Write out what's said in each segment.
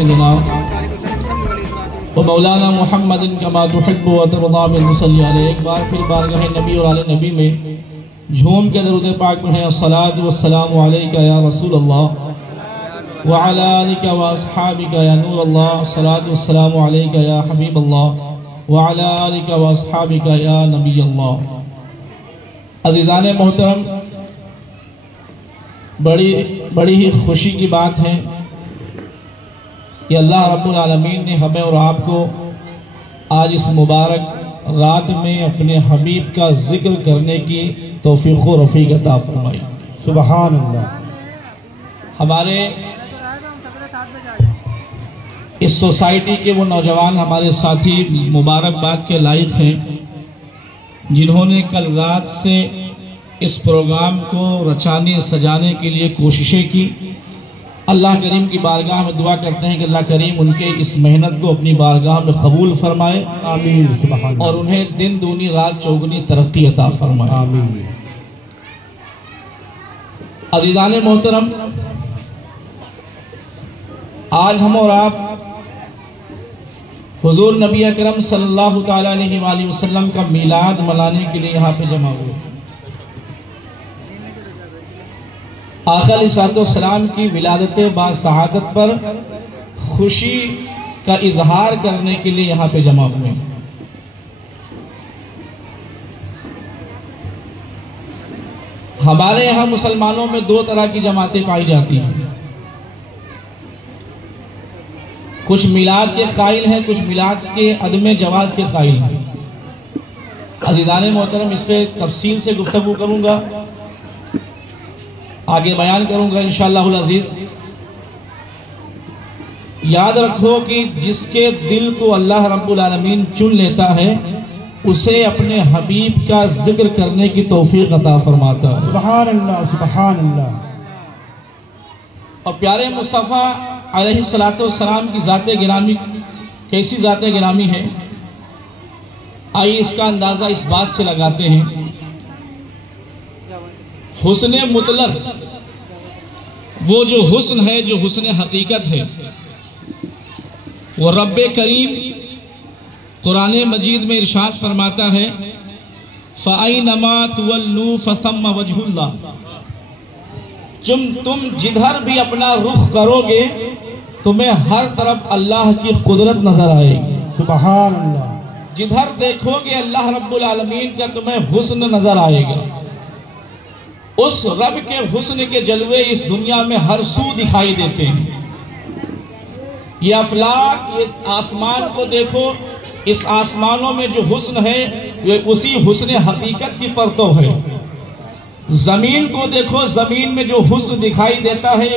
سيدنا ومولانا محمد كما تحب وترضى بالمصلي عليه. ایک بار پھر بارگاہ نبی اور آل نبی میں جھوم کے درود پاک پڑھیں. الصلاة والسلام علیک یا رسول اللہ وعلی آلک واصحابک یا نور اللہ. الصلاة والسلام علیک یا حبیب اللہ وعلی آلک واصحابک یا نبی اللہ. عزیزان محترم، بڑی ہی خوشی کی بات ہے کہ اللہ رب العالمین نے ہمیں اور آپ کو آج اس مبارک رات میں اپنے حبیب کا ذکر کرنے کی توفیق و رفیق عطا فرمائی. سبحان اللہ. ہمارے اس سوسائٹی کے وہ نوجوان ہمارے ساتھی مبارکباد کے لائق ہیں جنہوں نے کل رات سے اس پروگرام کو رچانے سجانے کے لیے کوششیں کی. اللہ کریم کی بارگاہ میں دعا کرتے ہیں کہ اللہ کریم ان کے اس محنت کو اپنی بارگاہ میں قبول فرمائے. آمین. سبحان اللہ. اور انہیں دن دونی رات چوگنی ترقی عطا فرمائے. آمین. عزیزان محترم، آج ہم اور آپ حضور نبی اکرم صلی اللہ تعالیٰ علیہ وآلہ وسلم کا میلاد منانے کے لیے یہاں پہ جمع ہوئے. آقا علیہ السلام کی ولادت باسعادت پر خوشی کا اظہار کرنے کے لیے یہاں پہ جمع ہوئے. ہمارے یہاں مسلمانوں میں دو طرح کی جماعتیں پائی جاتی ہیں. کچھ میلاد کے قائل ہیں، کچھ میلاد کے عدم جواز کے قائل ہیں. عزیزان محترم، اس پہ تفصیل سے گفتگو کروں گا، آگے بیان کروں گا انشاءاللہ العزیز. یاد رکھو کہ جس کے دل کو اللہ رب العالمین چن لیتا ہے اسے اپنے حبیب کا ذکر کرنے کی توفیق عطا فرماتا ہے. سبحان اللہ. سبحان اللہ. اور پیارے مصطفیٰ علیہ السلام کی ذات گرامی کیسی ذات گرامی ہے، آئیے اس کا اندازہ اس بات سے لگاتے ہیں. حسن مطلق، وہ جو حسن ہے، جو حسن حقیقت ہے، وہ رب کریم قرآن مجید میں ارشاد فرماتا ہے فَأَيْنَمَا تُوَلُّوا فَثَمَّ وَجْهُ اللَّهِ. تم جدھر بھی اپنا رخ کرو گے تمہیں ہر طرف اللہ کی قدرت نظر آئے گی. سبحان اللہ. جدھر دیکھو گے اللہ رب العالمین کا تمہیں حسن نظر آئے گا. اس رب کے حسن کے جلوے اس دنیا میں ہر سو دکھائی دیتے ہیں. یہ افلاک، یہ آسمان کو دیکھو، اس آسمانوں میں جو حسن ہے یہ اسی حسن حقیقت کی پرتو ہے. زمین کو دیکھو، زمین میں جو حسن دکھائی دیتا ہے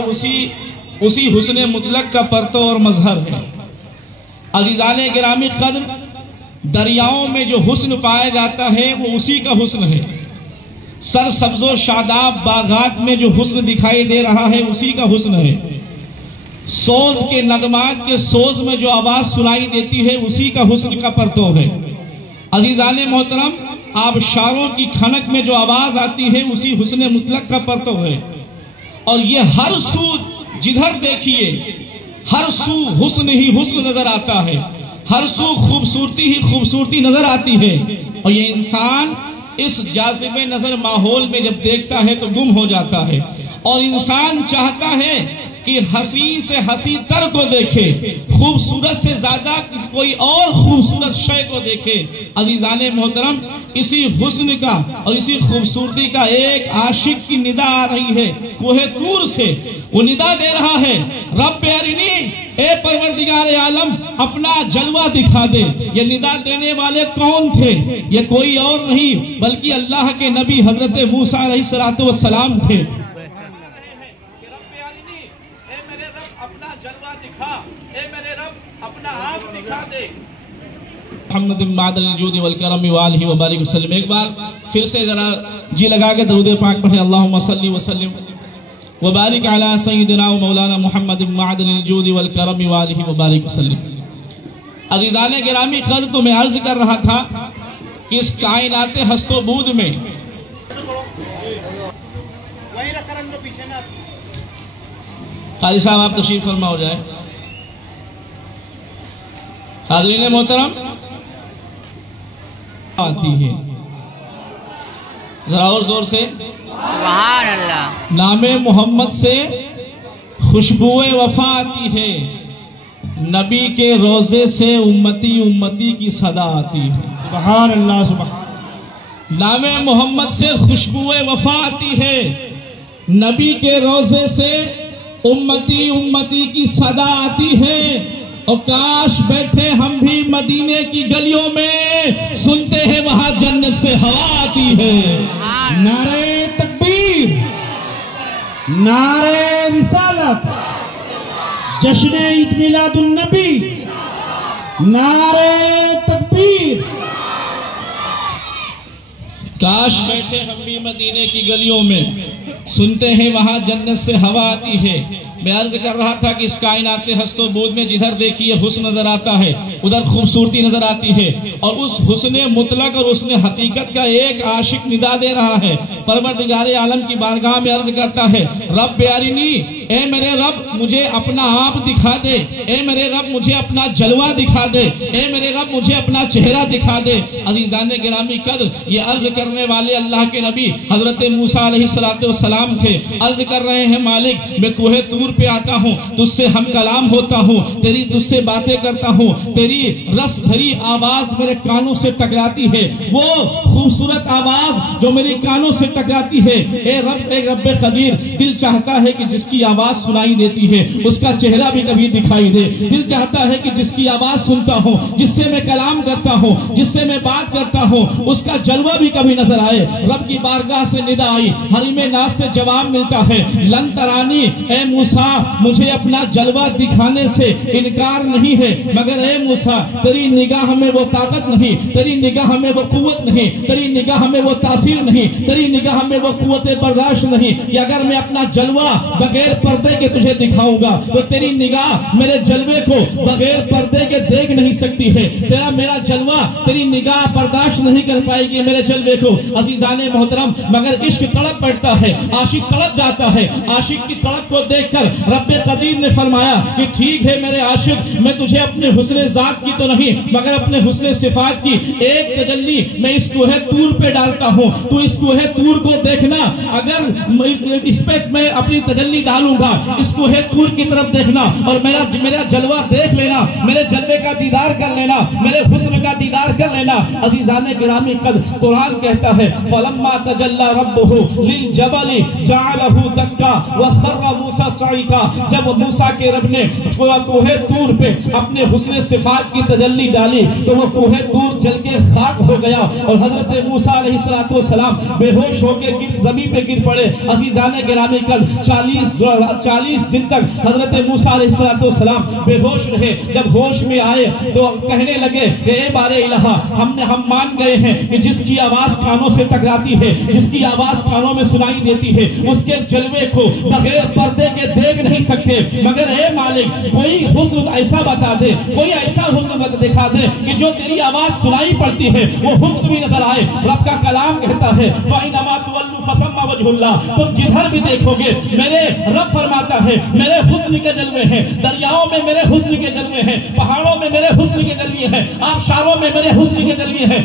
اسی حسن مطلق کا پرتو اور مظہر ہے. عزیزان گرامی قدر، دریاؤں میں جو حسن پایا جاتا ہے وہ اسی کا حسن ہے. سر سبز و شاداب باغات میں جو حسن دکھائی دے رہا ہے اسی کا حسن ہے. سوز کے نغمات کے سوز میں جو آواز سنائی دیتی ہے اسی کا حسن کا پرتو ہے. عزیزان محترم، آبشاروں کی کھنک میں جو آواز آتی ہے اسی حسن مطلق کا پرتو ہے. اور یہ ہر سو جدھر دیکھیے ہر سو حسن ہی حسن نظر آتا ہے، ہر سو خوبصورتی ہی خوبصورتی نظر آتی ہے. اور یہ انسان اس جاذب نظر ماحول میں جب دیکھتا ہے تو گم ہو جاتا ہے. اور انسان چاہتا ہے کہ حسین سے حسین تر کو دیکھے، خوبصورت سے زیادہ کوئی اور خوبصورت شے کو دیکھے. عزیزان محترم، اسی حسن کا اور اسی خوبصورتی کا ایک عاشق کی ندا آ رہی ہے کوہ طور سے. وہ ندا دے رہا ہے رب ارنی، اے پروردگار عالم اپنا جلوہ دکھا دے. یہ ندا دینے والے کون تھے؟ یہ کوئی اور نہیں بلکہ اللہ کے نبی حضرت موسیٰ علیہ السلام تھے. محمد معدل الجود والکرم والہ وبارک وسلم. ایک بار پھر سے ذرا جی لگا کے درود پاک پڑھیں. اللہم صلی وسلم وبارک علی سیدنا و مولانا محمد معدل الجود والکرم والہ وبارک وسلم. عزیزان گرامی قدر، تو میں عرض کر رہا تھا کہ اس کائنات ہست و بود میں قاضی صاحب آپ تشریف فرما ہو جائے. حاضرین محترم آتی ہے ذرا اور زور سے سبحان اللہ. نام محمد سے خوشبو وفا آتی ہے، نبی کے روزے سے امتی امتی کی صدا آتی ہے. سبحان اللہ سبحان. نام محمد سے خوشبو وفا آتی ہے، نبی کے روزے سے امتی امتی کی صدا آتی ہے. اور کاش بیٹھے ہم بھی مدینے کی گلیوں میں، سنتے ہیں وہاں جنت سے ہوا آتی ہے. نعرہ تکبیر، نعرہ رسالت، جشن عید میلاد النبی، نعرہ تکبیر. کاش بیٹھے ہم بھی مدینے کی گلیوں میں، سنتے ہیں وہاں جنت سے ہوا آتی ہے. میں عرض کر رہا تھا کہ اس کائنات ہست و بود میں جدھر دیکھیے حسن نظر آتا ہے، ادھر خوبصورتی نظر آتی ہے، اور اس حسن مطلق اور حسن حقیقت کا ایک عاشق ندا دے رہا ہے. پروردگار عالم کی بارگاہ میں عرض کرتا ہے، رب پیارینی، اے میرے رب مجھے اپنا آپ دکھا دے، اے میرے رب مجھے اپنا جلوہ دکھا دے، اے میرے رب مجھے اپنا چہرہ دکھا دے. عزیزان گرامی قدر، یہ عرض کرنے والے اللہ کے نبی حضرت موسیٰ علیہ السلام تھے. عرض کر رہے ہیں، مالک میں کوہ طور پہ آتا ہوں، تجھ سے ہم کلام ہوتا ہوں، تجھ سے باتیں کرتا ہوں، تیری رس بھری آواز میرے کانوں سے ٹکراتی ہے، وہ خوبصورت آواز جو میری کانوں سے ٹکراتی ہے. اے رب قدیر، دل چاہتا ہے کہ جس کی آواز سنائی دیتی ہے اس کا چہرہ بھی کبھی دکھائی دے. دل چاہتا ہے کہ جس کی آواز سنتا ہوں، جس سے میں کلام کرتا ہوں، جس سے میں بات کرتا ہوں، اس کا جلوہ بھی کبھی نظر آئے. رب کی بارگاہ سے ندا آئی، حریم ناز سے جواب ملتا ہے، لن ترانی، اے موسیٰ مجھے اپنا جلوہ دکھانے سے انکار نہیں ہے، مگر اے موسیٰ تیری نگاہ میں وہ طاقت نہیں، تیری نگاہ میں وہ قوت نہیں، تیری نگاہ میں وہ تاثیر نہیں، تیری نگاہ میں وہ قوت برداشت نہیں کہ اگر میں اپنا جلوہ بغیر پردے کے تجھے دکھاؤں گا تو تیری نگاہ میرے جلوے کو بغیر پردے کے دیکھ نہیں سکتی ہے. میرا جلوہ تیری نگاہ برداشت نہیں کر پائے گی میرے جلوے کو. عزیزان محترم، مگر عشق تڑپ پڑتا ہے، عاشق تڑپ جاتا ہے. عاشق کی تڑپ کو دیکھ کر رب قدیر نے فرمایا کہ ٹھیک ہے میرے عاشق، میں تجھے اپنے حسن ذات کی تو نہیں مگر اپنے حسن صفات کی ایک تجلی میں اس کوہ طور پہ ڈالتا ہوں. تو اس کوہ طور کو دیکھنا، اگر اس پہ میں اپنی تجلی ڈالوں گا، اس کوہ طور کی طرف دیکھنا اور میرا جلوہ دیکھ لینا، میرے جلوے کا دیدار کر لینا، میرے حسن کا دیدار کر لینا. عزیزان گرامی قدر، قرآن کہتا ہے فَلَمَّا تَجَلَّى رَبُّهُ لِلْجَبَلِ جَعَلَهُ دَكَّا وَخَرَّ مُوسَىٰ صَعِقًا. جب موسیٰ کے رب نے کوہ طور پہ اپنے حسن صفات کی تجلی ڈالی تو وہ کوہ طور جل کے خاک ہو گیا اور حضرت موسیٰ علیہ السلام بے ہوش ہو کے زمین پہ گر پڑے. عزیزان گرامی قدر 40 دن تک حضرت موسیٰ علیہ السلام بے ہوش رہے. جب ہوش میں آئے تو کہنے لگے کہ اے بار الہ، ہم مان گئے ہیں کہ جس کی آواز کانوں سے ٹکراتی ہے، جس کی آواز کانوں میں سنائی دیتی ہے، اس کے جلوے کو بغیر پردے کے دیکھ نہیں سکتے، مگر اے مالک کوئی حسن ایسا بتا دے، کوئی ایسا حسن دکھا دے کہ جو تیری آواز سنائی پڑتی ہے وہ حسن بھی نظر آئے. رب کا کلام کہتا ہے فَإِنَّمَا تُوَلُّوا فَثَمَّ وَجْهُ اللَّهِ. تم جدھر بھی دیکھو گے میرے رب فرماتا ہے میرے حسن کے جلوے ہیں، دریاؤں میں میرے حسن کے جلوے ہیں، پہاڑوں میں میرے حسن کے جلوے ہیں، آبشاروں میں میرے حسن کے جلوے ہیں،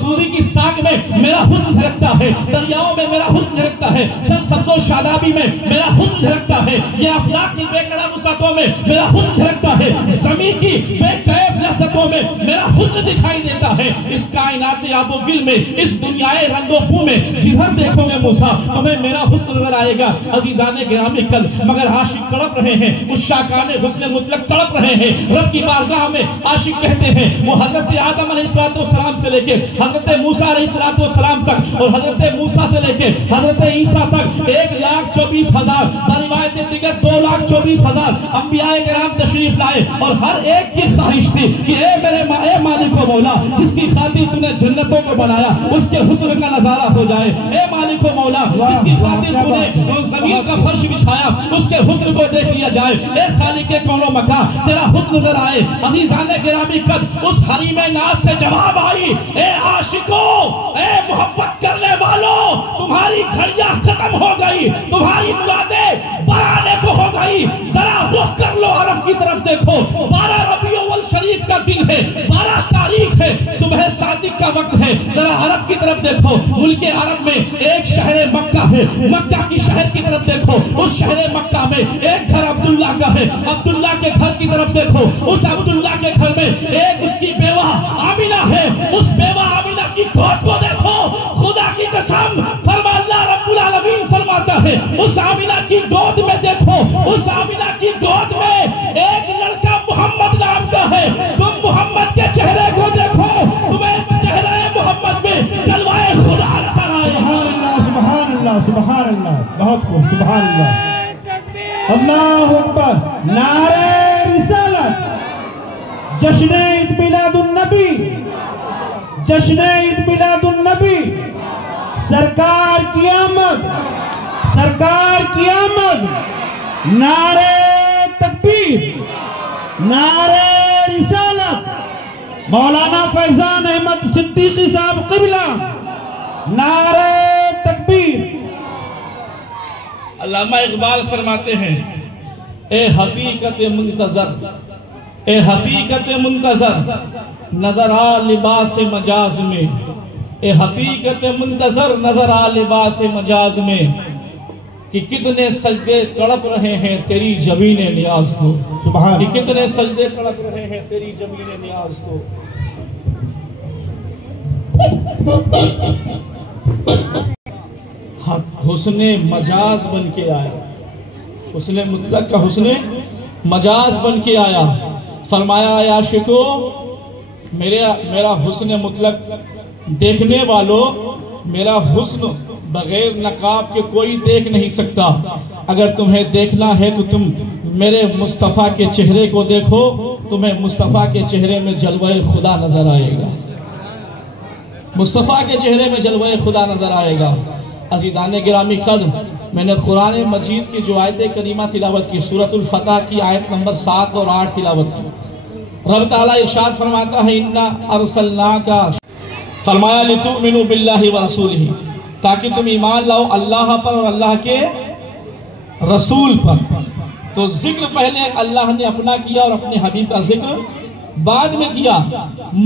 سوری کی ساکھ میں میرا حسن جھلکتا ہے، دریاؤں میں میرا حسن جھلکتا ہے، سبز و شادابی میں میرا حسن جھلکتا ہے، یہ افلاک کی بے قرار وسعتوں میں میرا حسن جھلکتا ہے، زمین کی بے کیف لذتوں میں میرا حسن دکھائی دیتا ہے. اس کائنات آب و گل میں، اس دنیائے رنگ و بو میں جدھر دیکھو گے موسیٰ تمہیں میرا حسن نظر آئے گا. عزیزان گرامی قدر، مگر عاشق تڑپ رہے ہیں، اس شاکان حسن مطلق تڑپ رہے ہیں. رب کی بارگاہ میں عاشق کہتے ہیں وہ حضرت آدم علیہ السلام سے لے کے حضرت موسیٰ علیہ السلام تک اور حضرت موسیٰ سے لے کے حضرت عیسیٰ تک 1,24,000 روایت دیگر 2,24,000 انبیاء کرام تشریف لائے اور ہر ایک کی خواہش تھی کہ اے مالک و مولا، جس کی خاطر تو نے جنتوں کو بنایا اس کے حسن کا نظارہ ہو جائے. اے مالک و مولا، جس کی خاطر تو نے زمین کا فرش بچھایا اس کے حسن کو دیکھ لیا جائے. اے خالق کون و مکان، تیرا حسن نظر آئے. عزیزان گرامی قدر، اس حریم ناز سے جواب آئی، اے عاشقوں، اے محبت کرنے والوں، تمہاری گھڑیاں ختم ہو گئی، تمہاری مرادیں بڑھانے کو ہو گئی. ذرا رخ کر لو عرب کی طرف دیکھو، 12 ربیع اول شریف کا دن ہے، 12 تاریخ ہے، صبح صادق کا وقت ہے. ذرا عرب کی طرف دیکھو، ملک عرب میں ایک شہر مکہ ہے، مکہ کی شہر کی طرف دیکھو، اس شہر مکہ میں ایک گھر عبداللہ کا ہے، عبداللہ کے گھر کی طرف دیکھو، اس عبداللہ کے گھر میں ایک اس کی بیوہ آمینہ ہے، اس بیوہ آمینہ کی گود کو دیکھو، خدا کی قسم فرما اللہ رب العالمین فرماتا ہے اس آمینہ کی گود میں دیکھو، اس آمینہ کی گود میں ایک لڑکا محمد نام کا ہے. تم محمد کے چہرے کو دیکھو، تمہیں چہرے محمد میں جلوائے خدا نظر آئے. سبحان اللہ سبحان اللہ، بہت خوب، سبحان اللہ. اللہ اکبر. نعرہ رسالت. جشن عید میلاد النبی، جشن عید میلاد النبی. سرکار کی آمد، سرکار کی آمد. نعرہ تکبیر، نعرہ رسالت. مولانا فیضان احمد صدیقی صاحب قبلہ. نعرہ تکبیر. علامہ اقبال فرماتے ہیں اے حقیقت منتظر، اے حقیقت منتظر نظر آ لباس مجاز میں، اے حقیقت منتظر نظر آ لباس مجاز میں، کہ کتنے سجدے تڑپ رہے ہیں تیری جبین نیاز کو. سبحان. کہ کتنے سجدے تڑپ رہے ہیں تیری جبین نیاز کو. حسن مجاز بن کے آیا، حسن مطلق کا حسن مجاز بن کے آیا. فرمایا اے عاشقو، میرا حسن مطلق دیکھنے والوں، میرا حسن بغیر نقاب کے کوئی دیکھ نہیں سکتا. اگر تمہیں دیکھنا ہے تو تم میرے مصطفیٰ کے چہرے کو دیکھو، تمہیں مصطفیٰ کے چہرے میں جلوہ خدا نظر آئے گا، مصطفیٰ کے چہرے میں جلوہ خدا نظر آئے گا. عزیزان گرامی قدر، میں نے قرآن مجید کی جو آیت کریمہ تلاوت کی، سورۃ الفتح کی آیت نمبر 7 اور 8 تلاوت کی. رب تعالیٰ ارشاد فرماتا ہے اِنَّا أَرْسَلْنَاكَ، فرمایا لِتُؤْمِنُوا بِاللَّهِ وَرَسُولِهِ، تاکہ تم ایمان لاؤ اللہ پر اور اللہ کے رسول پر. تو ذکر پہلے اللہ نے اپنا کیا اور اپنے حبیب کا ذکر بعد میں کیا.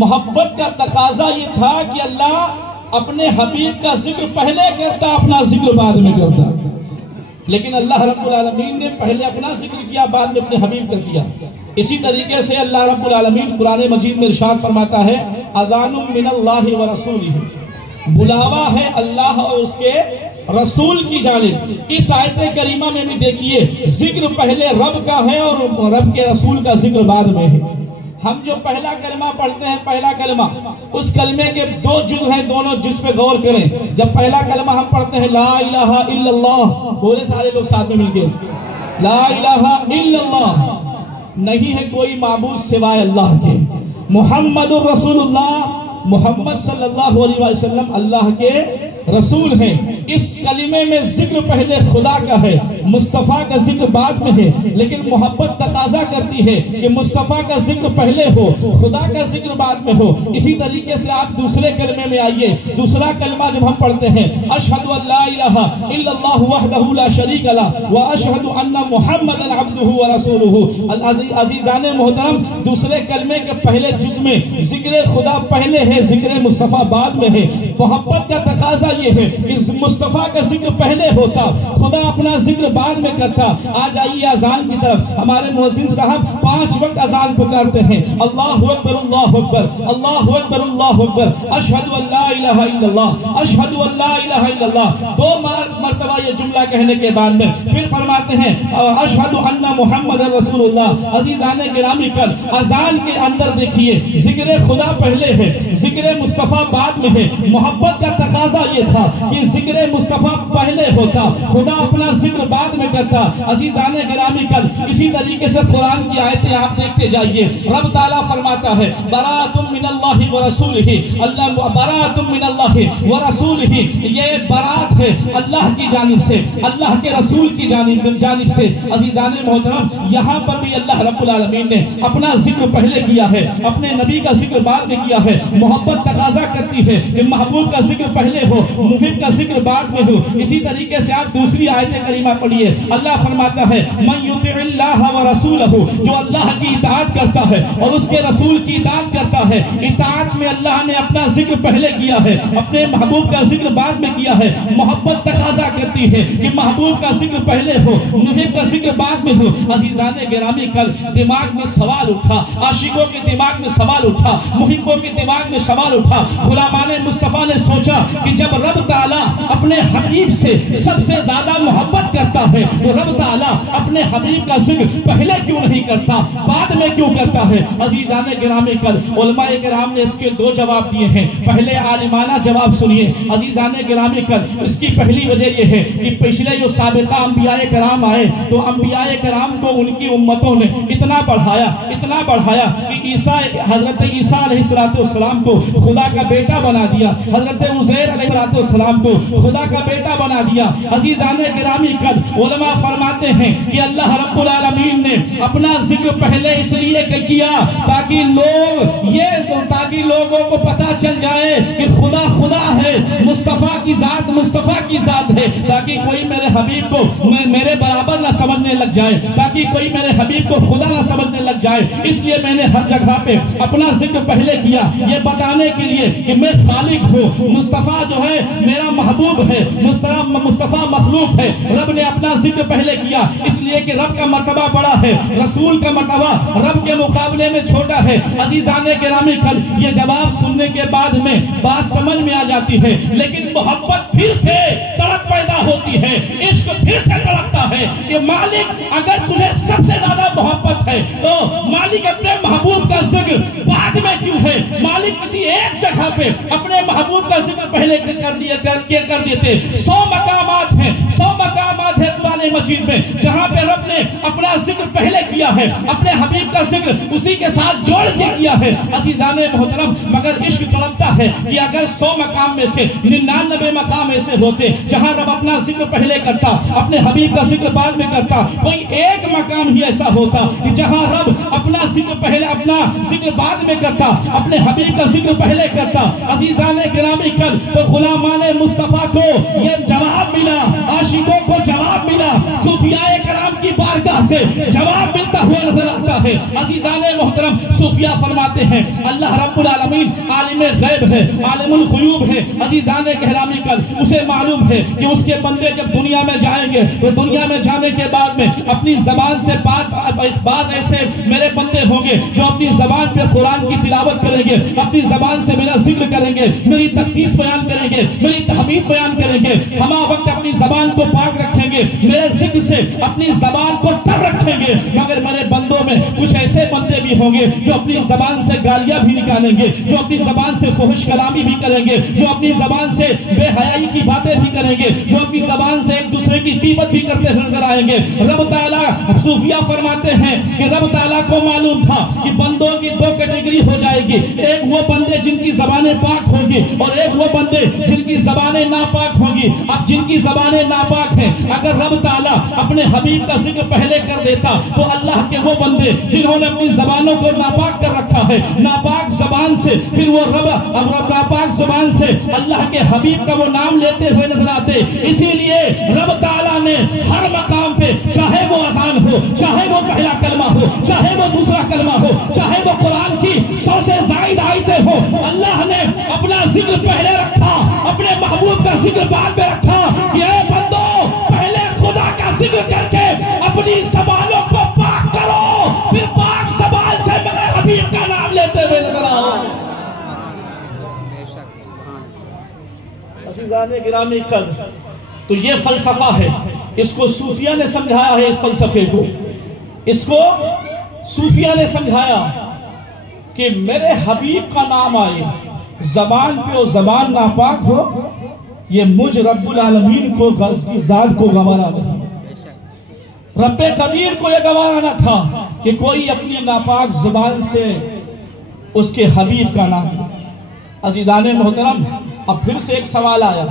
محبت کا تقاضا یہ تھا کہ اللہ اپنے حبیب کا ذکر پہلے کرتا، اپنا ذکر بعد میں کرتا. لیکن اللہ رب العالمین نے پہلے اپنا ذکر کیا، بعد میں اپنے حبیب کا کیا. اسی طریقے سے اللہ رب العالمین قرآن مجید میں ارشاد فرماتا ہے اذان من اللہ ورسولہ، بلاوا ہے اللہ اور اس کے رسول کی جانب. اس آیت کریمہ میں بھی دیکھیے ذکر پہلے رب کا ہے اور رب کے رسول کا ذکر بعد میں ہے. ہم جو پہلا کلمہ پڑھتے ہیں، پہلا کلمہ، اس کلمے کے 2 جز ہیں، دونوں جز پہ غور کریں. جب پہلا کلمہ ہم پڑھتے ہیں لا الہ الا اللہ، بولے سارے لوگ ساتھ میں مل کے لا الہ الا اللہ، نہیں ہے کوئی معبود سوائے اللہ کے، محمد الرسول اللہ، محمد صلی اللہ علیہ وسلم اللہ کے رسول ہیں. اس کلمے میں ذکر پہلے خدا کا ہے، مصطفیٰ کا ذکر بعد میں ہے. لیکن محبت تقاضا کرتی ہے کہ مصطفیٰ کا ذکر پہلے ہو، خدا کا ذکر بعد میں ہو. اسی طریقے سے آپ دوسرے کلمے میں آئیے. دوسرا کلمہ جب ہم پڑھتے ہیں اشہد ان لا الہ الا اللہ وحدہ لا شریک لہ واشہد ان محمدا عبدہ ورسولہ. عزیزان محترم، دوسرے کلمے کے پہلے جز میں ذکر خدا پہلے ہے، ذکر مصطفیٰ بعد میں ہے. محبت کا تقاضا یہ ہے کہ مصطفیٰ کا ذکر پہلے ہوتا، خدا اپنا ذکر بعد میں کرتا. آج آئیے اذان کی طرف. ہمارے مؤذن صاحب 5 وقت اذان پکارتے ہیں، اللہ اکبر اللہ اکبر، اللہ اکبر اللہ اکبر، اشہد ان لا الہ الا اللہ، اشہد ان لا الہ الا اللہ. 2 مرتبہ یہ جملہ کہنے کے بعد میں پھر فرماتے ہیں اشہد ان محمد رسول اللہ. عزیزان گرامی پر اذان کے اندر دیکھیے ذکر خدا پہلے ہے، ذکر مصطفیٰ بعد میں ہے. محبت کا تقاضا یہ تھا کہ ذکر مصطفیٰ پہلے ہوتا، خدا اپنا ذکر بعد میں کرتا. عزیزان گرامی کل اسی طریقے سے قرآن کی آیتیں آپ دیکھتے جائیے. رب تعالیٰ فرماتا ہے براءۃ من اللہ ورسولہ، اللہ براءۃ من اللہ ورسولہ، یہ برات ہے اللہ کی جانب سے، اللہ کے رسول کی جانب سے. عزیزان محترم، یہاں پر بھی اللہ رب العالمین نے اپنا ذکر پہلے کیا ہے، اپنے نبی کا ذکر بعد میں کیا ہے. محبت تقاضا کرتی ہے کہ محبوب کا ذکر پہلے ہو، محب کا ذکر بعد میں ہو. اسی طریقے سے آپ دوسری آیت کریمہ پڑھیے لیے اللہ فرماتا ہے من یطع اللہ و رسولہ، جو اللہ کی اطاعت کرتا ہے اور اس کے رسول کی اطاعت کرتا ہے. اطاعت میں اللہ نے اپنا ذکر پہلے کیا ہے، اپنے محبوب کا ذکر بعد میں کیا ہے. محبت تقاضا کرتی ہے کہ محبوب کا ذکر پہلے ہو، محب کا ذکر بعد میں ہو. عزیزان گرامی، کل دماغ میں سوال اٹھا، عاشقوں کے دماغ میں سوال اٹھا، محبوں کے دماغ میں سوال اٹھا. غلامان مصطفیٰ نے سوچا کہ جب رب تعالیٰ اپنے حبیب سے سب سے زیادہ محبت کرتا ہے تو رب تعالیٰ اپنے حبیب کا ذکر پہلے کیوں نہیں کرتا، بعد میں کیوں کرتا ہے؟ عزیزان گرامی، کل علماء کرام نے اس کے دو جواب دیے ہیں. پہلے عالمانہ جواب سنیے عزیزان گرامی. کل اس کی پہلی وجہ یہ ہے کہ پچھلے جو سابقہ انبیاء کرام آئے تو انبیاء کرام کو ان کی امتوں نے اتنا بڑھایا کہ حضرت عیسیٰ علیہ السلام کو خدا کا بیٹا بنا دیا، حضرت عزیر علیہ السلام کو خدا کا بیٹا بنا دیا. عزیزان گرامی، کل علماء فرماتے ہیں کہ اللہ رب العالمین نے اپنا ذکر پہلے اس لیے کیا تاکہ لوگوں کو پتا چل جائے کہ خدا ہے، مصطفیٰ کی ذات ہے، تاکہ کوئی میرے حبیب کو میرے برابر نہ سمجھنے لگ جائے، تاکہ کوئی میرے حبیب کو خدا نہ سمجھنے لگ جائے. اس لیے میں نے ہر جگہ پہ اپنا ذکر پہلے کیا، یہ بتانے کے لیے کہ میں خالق ہوں، مصطفیٰ جو ہے میرا محبوب ہے، مصطفیٰ مخلوق ہے. رب نے اپنا ذکر پہلے کیا اس لیے کہ رب کا مرتبہ بڑا ہے، رسول کا مرتبہ رب کے مقابلے میں چھوٹا ہے. عزیزان گرامی، کل یہ جواب سننے کے بعد میں بات سمجھ میں آ جاتی ہے، لیکن محبت پھر سے تڑپ پیدا ہوتی ہے، عشق پھر سے تڑپتا ہے کہ مالک اگر تجھے سب سے زیادہ محبت ہے تو مالک اپنے محبوب کا ذکر بعد میں کیوں ہے؟ مالک کسی ایک جگہ پہ اپنے محبوب کا ذکر پہلے کر دیتے. 100 مقامات ہیں قرآن مجید میں جہاں پہ رب نے اپنا ذکر پہلے کیا ہے، اپنے حبیب کا ذکر اسی کے ساتھ جوڑ کے کیا ہے. عزیزان محترم، مگر عشق تڑپتا ہے کہ اگر 100 مقام میں سے 99 مقام ایسے ہوتے جہاں رب اپنا ذکر پہلے کرتا، اپنے حبیب کا ذکر بعد میں کرتا، کوئی ایک مقام ہی ایسا ہوتا کہ جہاں رب اپنا ذکر بعد میں کرتا، اپنے حبیب کا ذکر پہلے کرتا. عزیزان گرامی، کل تو غلامان مصطفیٰ کو یہ جواب ملا، عاشقوں کو جواب ملا، صوفیاء کرام کی بارگاہ سے جواب ملتا ہوا نظر آتا ہے. عزیزان محترم، صوفیاء فرماتے ہیں اللہ رب العالمین عالم غیب ہے، عالم الغیوب ہے. عزیزان گرامی، کل اسے معلوم ہے کہ اس کے بندے جب دنیا میں جائیں گے تو دنیا میں جانے کے بعد میں اپنی زبان سے بعض ایسے میرے بندے ہوں گے جو اپنی زبان پہ قرآن کی تلاوت کریں گے، اپنی زبان سے میرا ذکر کریں گے، میری تقدیس بیان کریں گے، میری تحمید بیان کریں گے، ہما وقت اپنی زبان کو پاک رکھیں گے، میرے ذکر سے اپنی زبان کو تر رکھیں گے. مگر میرے بندوں میں کچھ ایسے بندے بھی ہوں گے جو اپنی زبان سے گالیاں بھی نکالیں گے، جو اپنی زبان سے فحش کلامی بھی کریں گے، جو اپنی زبان سے بے حیائی کی باتیں بھی کریں گے، جو اپنی زبان سے ایک دوسرے کی غیبت بھی کرتے نظر آئیں گے. رب تعالیٰ، صوفیاء فرماتے ہیں کہ رب تعالیٰ کو معلوم تھا کہ بندوں کی 2 کیٹیگری ہو جائے گی، ایک وہ بندے جن کی زبانیں پاک ہوں گی اور ایک وہ بندے جن کی زبانیں ناپاک ہوں گی. اب جن کی زبانیں ناپاک ہیں، اگر رب تعالیٰ اپنے حبیب کا ذکر پہلے کر دیتا تو اللہ کے وہ بندے جنہوں نے اپنی زبانوں کو ناپاک کر رکھا ہے، ناپاک زبان سے پھر وہ ناپاک زبان سے اللہ کے حبیب کا وہ نام لیتے ہوئے نظر آتے. اسی لیے رب تعالیٰ نے ہر مقام پہ، چاہے وہ اذان ہو، چاہے وہ پہلا کلمہ ہو، چاہے وہ دوسرا کلمہ ہو، چاہے وہ قرآن کی 100 سے زائد آیتیں ہو، اللہ نے اپنا ذکر پہلے رکھا، اپنے محبوب کا ذکر بعد میں رکھا. یہ بندو پہلے خدا کا ذکر کر کے اپنی زبانوں کو پاک کرو، پھر پاک زبان سے میرے حبیب کا نام لیتے ہوئے نظر آؤ. عزیزان گرامی، کل تو یہ فلسفہ ہے، اس کو صوفیاء نے سمجھایا ہے. اس فلسفے کو صوفیاء نے سمجھایا کہ میرے حبیب کا نام آئے، زبان پہ اور زبان ناپاک ہو، یہ مجھ رب العالمین کو کی ذات کو گوارا نہیں. رب قدیر کو یہ گوارا نہ تھا کہ کوئی اپنی ناپاک زبان سے اس کے حبیب کا نام. عزیزان محترم، اب پھر سے ایک سوال آیا.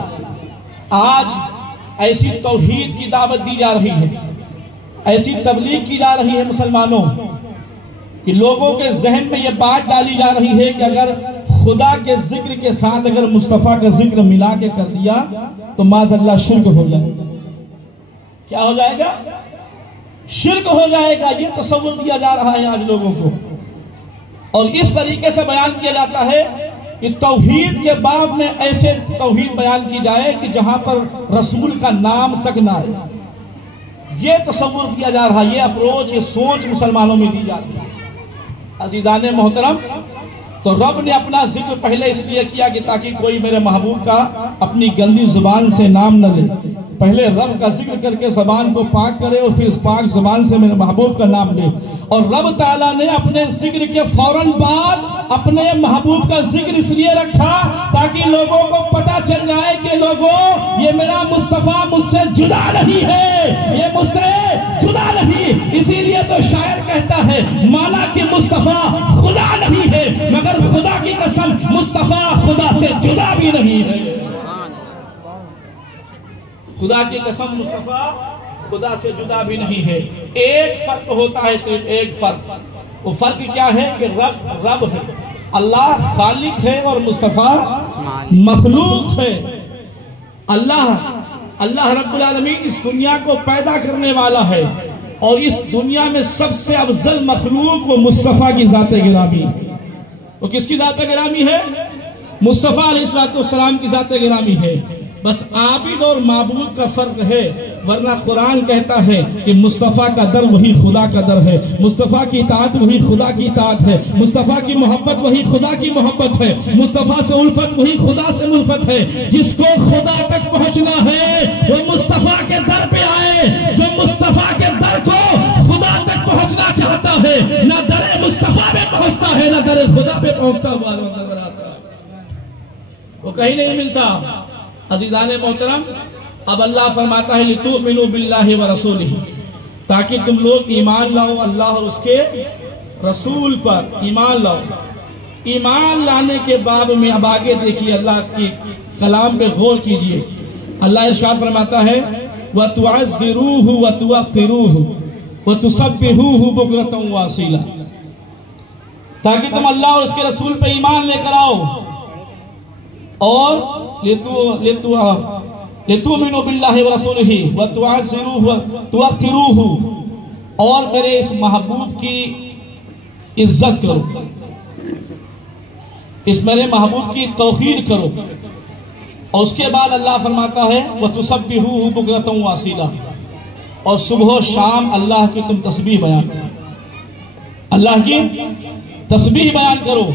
آج ایسی توحید کی دعوت دی جا رہی ہے، ایسی تبلیغ کی جا رہی ہے مسلمانوں کہ لوگوں کے ذہن میں یہ بات ڈالی جا رہی ہے کہ اگر خدا کے ذکر کے ساتھ اگر مصطفیٰ کا ذکر ملا کے کر دیا تو معاذ اللہ شرک ہو جائے. کیا ہو جائے گا؟ شرک ہو جائے گا. یہ تصور دیا جا رہا ہے آج لوگوں کو، اور اس طریقے سے بیان کیا جاتا ہے کہ توحید کے باب میں ایسے توحید بیان کی جائے کہ جہاں پر رسول کا نام تک نہ آئے. یہ تصور کیا جا رہا، یہ اپروچ، یہ سوچ مسلمانوں میں دی جاتی ہے. عزیزان محترم، تو رب نے اپنا ذکر پہلے اس لیے کیا کہ تاکہ کوئی میرے محبوب کا اپنی گندی زبان سے نام نہ لے. پہلے رب کا ذکر کر کے زبان کو پاک کرے اور پھر اس پاک زبان سے میرے محبوب کا نام لے. اور رب تعالیٰ نے اپنے ذکر کے فوراً بعد اپنے محبوب کا ذکر اس لیے رکھا تاکہ لوگوں کو پتہ چل جائے کہ لوگوں، یہ میرا مصطفیٰ مجھ سے جدا نہیں ہے، یہ مجھ سے جدا نہیں. اسی لیے تو شاعر کہتا ہے مانا کہ مصطفیٰ خدا نہیں ہے، مگر خدا کی قسم مصطفیٰ خدا سے جدا بھی نہیں ہے. خدا کی قسم مصطفیٰ خدا سے جدا بھی نہیں ہے. ایک فرق ہوتا ہے، صرف ایک فرق. وہ فرق کیا ہے کہ رب ہے، اللہ خالق ہے اور مصطفیٰ مخلوق ہے. اللہ رب العالمین اس دنیا کو پیدا کرنے والا ہے، اور اس دنیا میں سب سے افضل مخلوق وہ مصطفیٰ کی ذات گرامی ہے. وہ کس کی ذات گرامی ہے؟ مصطفیٰ علیہ السلام کی ذات گرامی ہے. بس عابد اور معبود کا فرق ہے، ورنہ قرآن کہتا ہے کہ مصطفیٰ کا در وہی خدا کا در ہے، مصطفیٰ کی اطاعت وہی خدا کی اطاعت ہے، مصطفیٰ کی محبت وہی خدا کی محبت ہے، مصطفیٰ سے الفت وہی خدا سے الفت ہے. جس کو خدا تک پہنچنا ہے وہ مصطفیٰ کے در پہ آئے. جو مصطفیٰ کے در کو خدا تک پہنچنا چاہتا ہے، نہ در مصطفیٰ پہ پہنچتا ہے نہ در خدا پہ پہنچتا ہوا نظر آتا ہے، وہ کہیں نہیں ملتا. عزیزان محترم، اب اللہ فرماتا ہے لِتُؤْمِنُوا بِاللَّهِ وَرَسُولِهِ، تاکہ تم لوگ ایمان لاؤ اللہ اور اس کے رسول پر ایمان لاؤ. ایمان لانے کے باب میں اب آگے دیکھیے، اللہ کی کلام پہ غور کیجئے. اللہ ارشاد فرماتا ہے وَتُعَزِّرُوهُ وَتُوَقِّرُوهُ وَتُسَبِّحُوهُ بُكْرَةً وَأَصِيلًا، تاکہ تم اللہ اور اس کے رسول پہ ایمان لے کر آؤ اور لِتُؤْمِنُوا بِاللَّهِ وَرَسُولِهِ وَتُعَزِّرُوهُ وَتُوَقِّرُوهُ، اور میرے اس محبوب کی عزت کرو، اس میرے محبوب کی توقیر کرو. اور اس کے بعد اللہ فرماتا ہے وَتُسَبِّحُوهُ بُكْرَةً وَأَصِيلًا، اور صبح و شام اللہ کی تم تسبیح بیان کرو، اللہ کی تسبیح بیان کرو.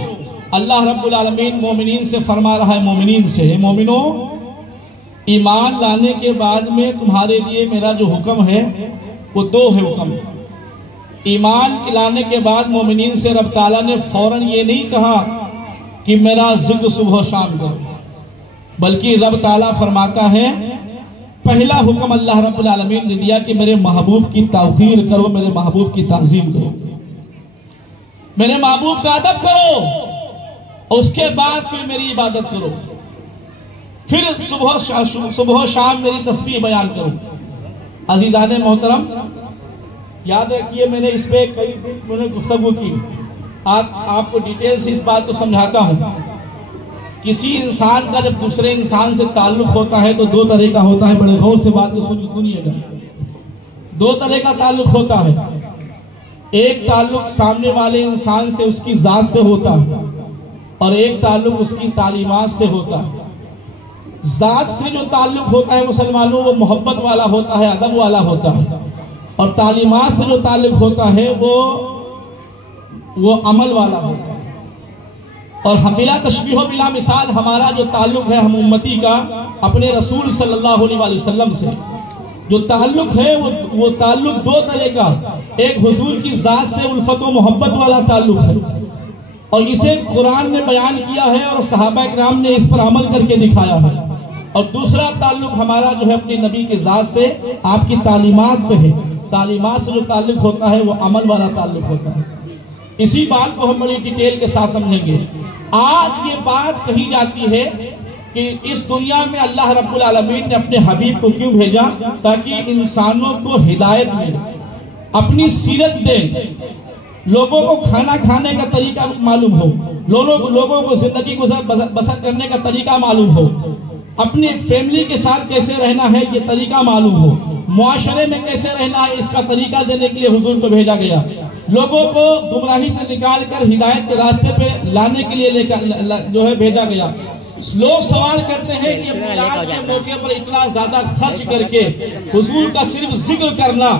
اللہ رب العالمین مومنین سے فرما رہا ہے، مومنین سے، مومنوں ایمان لانے کے بعد میں تمہارے لیے میرا جو حکم ہے وہ دو ہے حکم. ایمان لانے کے بعد مومنین سے رب تعالیٰ نے فوراً یہ نہیں کہا کہ میرا ذکر صبح و شام کرو، بلکہ رب تعالیٰ فرماتا ہے پہلا حکم اللہ رب العالمین نے دیا کہ میرے محبوب کی توقیر کرو، میرے محبوب کی تعظیم کرو، میرے محبوب کا ادب کرو، اور اس کے بعد پھر میری عبادت کرو، پھر صبح و شام میری تسبیح بیان کرو. عزیزان محترم، یاد رکھیے میں نے اس پہ کئی دن میں نے گفتگو کی. آپ کو ڈیٹیل سے اس بات کو سمجھاتا ہوں. کسی انسان کا جب دوسرے انسان سے تعلق ہوتا ہے تو دو طرح کا ہوتا ہے. بڑے غور سے بات کو سنیے گا. دو طرح کا تعلق ہوتا ہے. ایک تعلق سامنے والے انسان سے اس کی ذات سے ہوتا ہے، اور ایک تعلق اس کی تعلیمات سے ہوتا ہے. ذات سے جو تعلق ہوتا ہے مسلمانوں وہ محبت والا ہوتا ہے، ادب والا ہوتا ہے، اور تعلیمات سے جو تعلق ہوتا ہے وہ عمل والا ہوتا ہے. اور ہم بلا تشبیہ و بلا مثال ہمارا جو تعلق ہے ہم امتی کا اپنے رسول صلی اللہ علیہ وسلم سے جو تعلق ہے وہ تعلق دو طرح کا. ایک حضور کی ذات سے الفت و محبت والا تعلق ہے، اور اسے قرآن نے بیان کیا ہے اور صحابہ اکرام نے اس پر عمل کر کے دکھایا ہے. اور دوسرا تعلق ہمارا جو ہے اپنے نبی کے ذات سے، آپ کی تعلیمات سے ہے. تعلیمات سے جو تعلق ہوتا ہے وہ عمل والا تعلق ہوتا ہے. اسی بات کو ہم بڑی ڈیٹیل کے ساتھ سمجھیں گے. آج یہ بات کہی جاتی ہے کہ اس دنیا میں اللہ رب العالمین نے اپنے حبیب کو کیوں بھیجا؟ تاکہ انسانوں کو ہدایت ملے، اپنی سیرت دے، لوگوں کو کھانا کھانے کا طریقہ معلوم ہو، لوگوں کو زندگی بسر کرنے کا طریقہ معلوم ہو، اپنی فیملی کے ساتھ کیسے رہنا ہے یہ طریقہ معلوم ہو. معاشرے میں کیسے رہنا ہے اس کا طریقہ دینے کے لیے حضور کو بھیجا گیا، لوگوں کو گمراہی سے نکال کر ہدایت کے راستے پہ لانے کے لیے جو ہے بھیجا گیا۔ لوگ سوال کرتے ہیں کہ میلاد کے موقع پر اتنا زیادہ خرچ کر کے حضور کا صرف ذکر کرنا،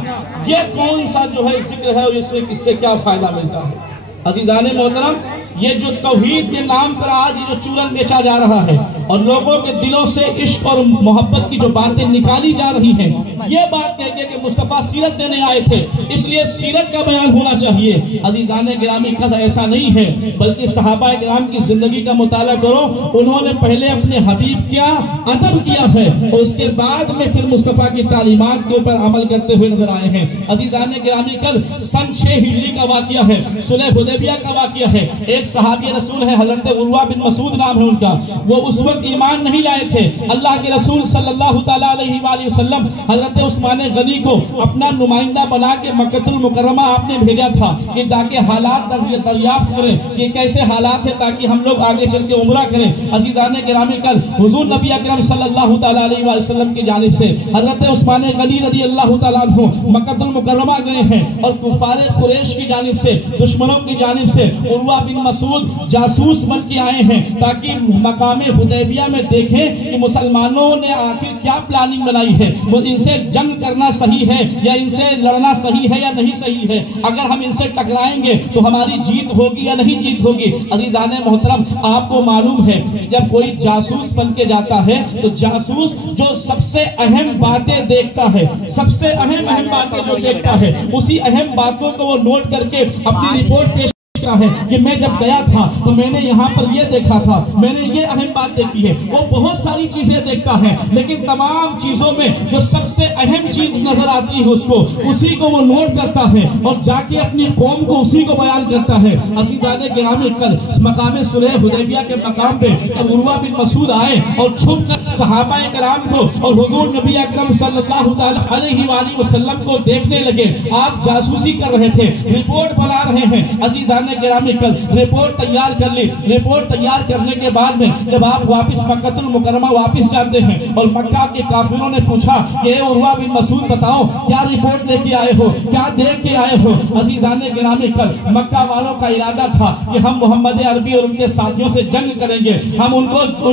یہ کون سا جو ہے ذکر ہے اور اس سے کیا فائدہ ملتا ہے؟ عزیزان محترم، یہ جو توحید کے نام پر آج یہ جو چورن بیچا جا رہا ہے اور لوگوں کے دلوں سے عشق اور محبت کی جو باتیں نکالی جا رہی ہیں، یہ بات کہہ کے کہ مصطفیٰ سیرت دینے آئے تھے اس لیے سیرت کا بیان ہونا چاہیے۔ عزیزان گرامی، قد ایسا نہیں ہے، بلکہ صحابہ کرام کی زندگی کا مطالعہ کرو، انہوں نے پہلے اپنے حبیب کیا ادب کیا ہے اور اس کے بعد میں پھر مصطفیٰ کی تعلیمات کے اوپر عمل کرتے ہوئے نظر آئے ہیں۔ عزیزان گرامی، کل سن 6 ہجری کا واقعہ ہے، صلح حدیبیہ کا واقعہ ہے۔ ایک صحابی رسول ہے حضرت عروہ بن مسعود نام ہے ان کا، وہ اس وقت ایمان نہیں لائے تھے۔ اللہ کے رسول صلی اللہ تعالیٰ علیہ وآلہ وسلم حضرت عثمان غنی کو اپنا نمائندہ بنا کے مکہ المکرمہ آپ نے بھیجا تھا کہ تاکہ حالات دریافت کریں کہ کیسے حالات ہیں تاکہ ہم لوگ آگے چل کے عمرہ کریں۔ عزیزان گرامی، کل حضور نبی اکرم صلی اللہ تعالیٰ علیہ وآلہ وسلم کی جانب سے حضرت عثمان غنی رضی اللہ تعالیٰ عنہ مکہ المکرمہ گئے ہیں اور کفار قریش کی جانب سے، دشمنوں کی جانب سے عروہ بن مسعود جاسوس بن کے آئے ہیں تاکہ مقام حدیبیہ میں دیکھیں کہ مسلمانوں نے آخر کیا پلاننگ بنائی ہے، وہ ان سے جنگ کرنا صحیح ہے یا ان سے لڑنا صحیح ہے یا نہیں صحیح ہے، اگر ہم ان سے ٹکرائیں گے تو ہماری جیت ہوگی یا نہیں جیت ہوگی۔ عزیزان محترم، آپ کو معلوم ہے جب کوئی جاسوس بن کے جاتا ہے تو جاسوس جو سب سے اہم باتیں دیکھتا ہے، سب سے اہم باتیں جو دیکھتا ہے، اسی اہم باتوں کو وہ نوٹ کر کے اپنی رپورٹ پیش ہے کہ میں جب گیا تھا تو میں نے یہاں پر یہ دیکھا تھا، میں نے یہ اہم بات دیکھی ہے۔ وہ بہت ساری چیزیں دیکھتا ہے لیکن تمام چیزوں میں جو سب سے اہم چیز نظر آتی ہے اس کو، اسی کو وہ نوٹ کرتا ہے اور جا کے اپنی قوم کو اسی کو بیان کرتا ہے۔ عزیزان گرامی، کل مقام صلح حدیبیہ کے مقام پہ جب عروہ بن مسعود آئے اور چھپ کر صحابہ کرام کو اور حضور نبی اکرم صلی اللہ علیہ وآلہ وسلم کو دیکھنے لگے، آپ جاسوسی کر رہے تھے، رپورٹ بنا رہے ہیں۔ عزیزان گرامی، کل رپورٹ تیار کر لی، رپورٹ تیار کرنے کے بعد میں جب آپ واپس مکہ المکرمہ واپس جاتے ہیں اور مکہ کے کافروں نے پوچھا کہ اے عروہ بن مسعود بتاؤ کیا رپورٹ لے کے آئے ہو، کیا دیکھ کے آئے ہو؟ عزیزان گرامی، کل مکہ والوں کا ارادہ تھا کہ ہم محمد عربی اور ان کے ساتھیوں سے جنگ کریں گے، ہم ان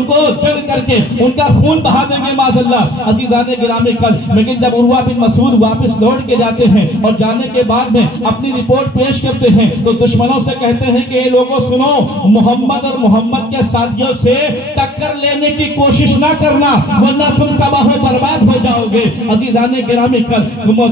کو جنگ کر کے ان کا خون بہا دیں گے معاذ اللہ۔ عزیزان گرامی، کل لیکن جب عروہ بن مسعود واپس لوٹ کے جاتے ہیں اور جانے کے بعد میں اپنی رپورٹ پیش کرتے ہیں تو دشمنوں سے کہتے ہیں کہ اے لوگوں سنو، محمد اور محمد کے ساتھیوں سے ٹکر لینے کی کوشش نہ کرنا ورنہ تم تباہ و برباد ہو جاؤ گے۔ عزیزان گرامی، کل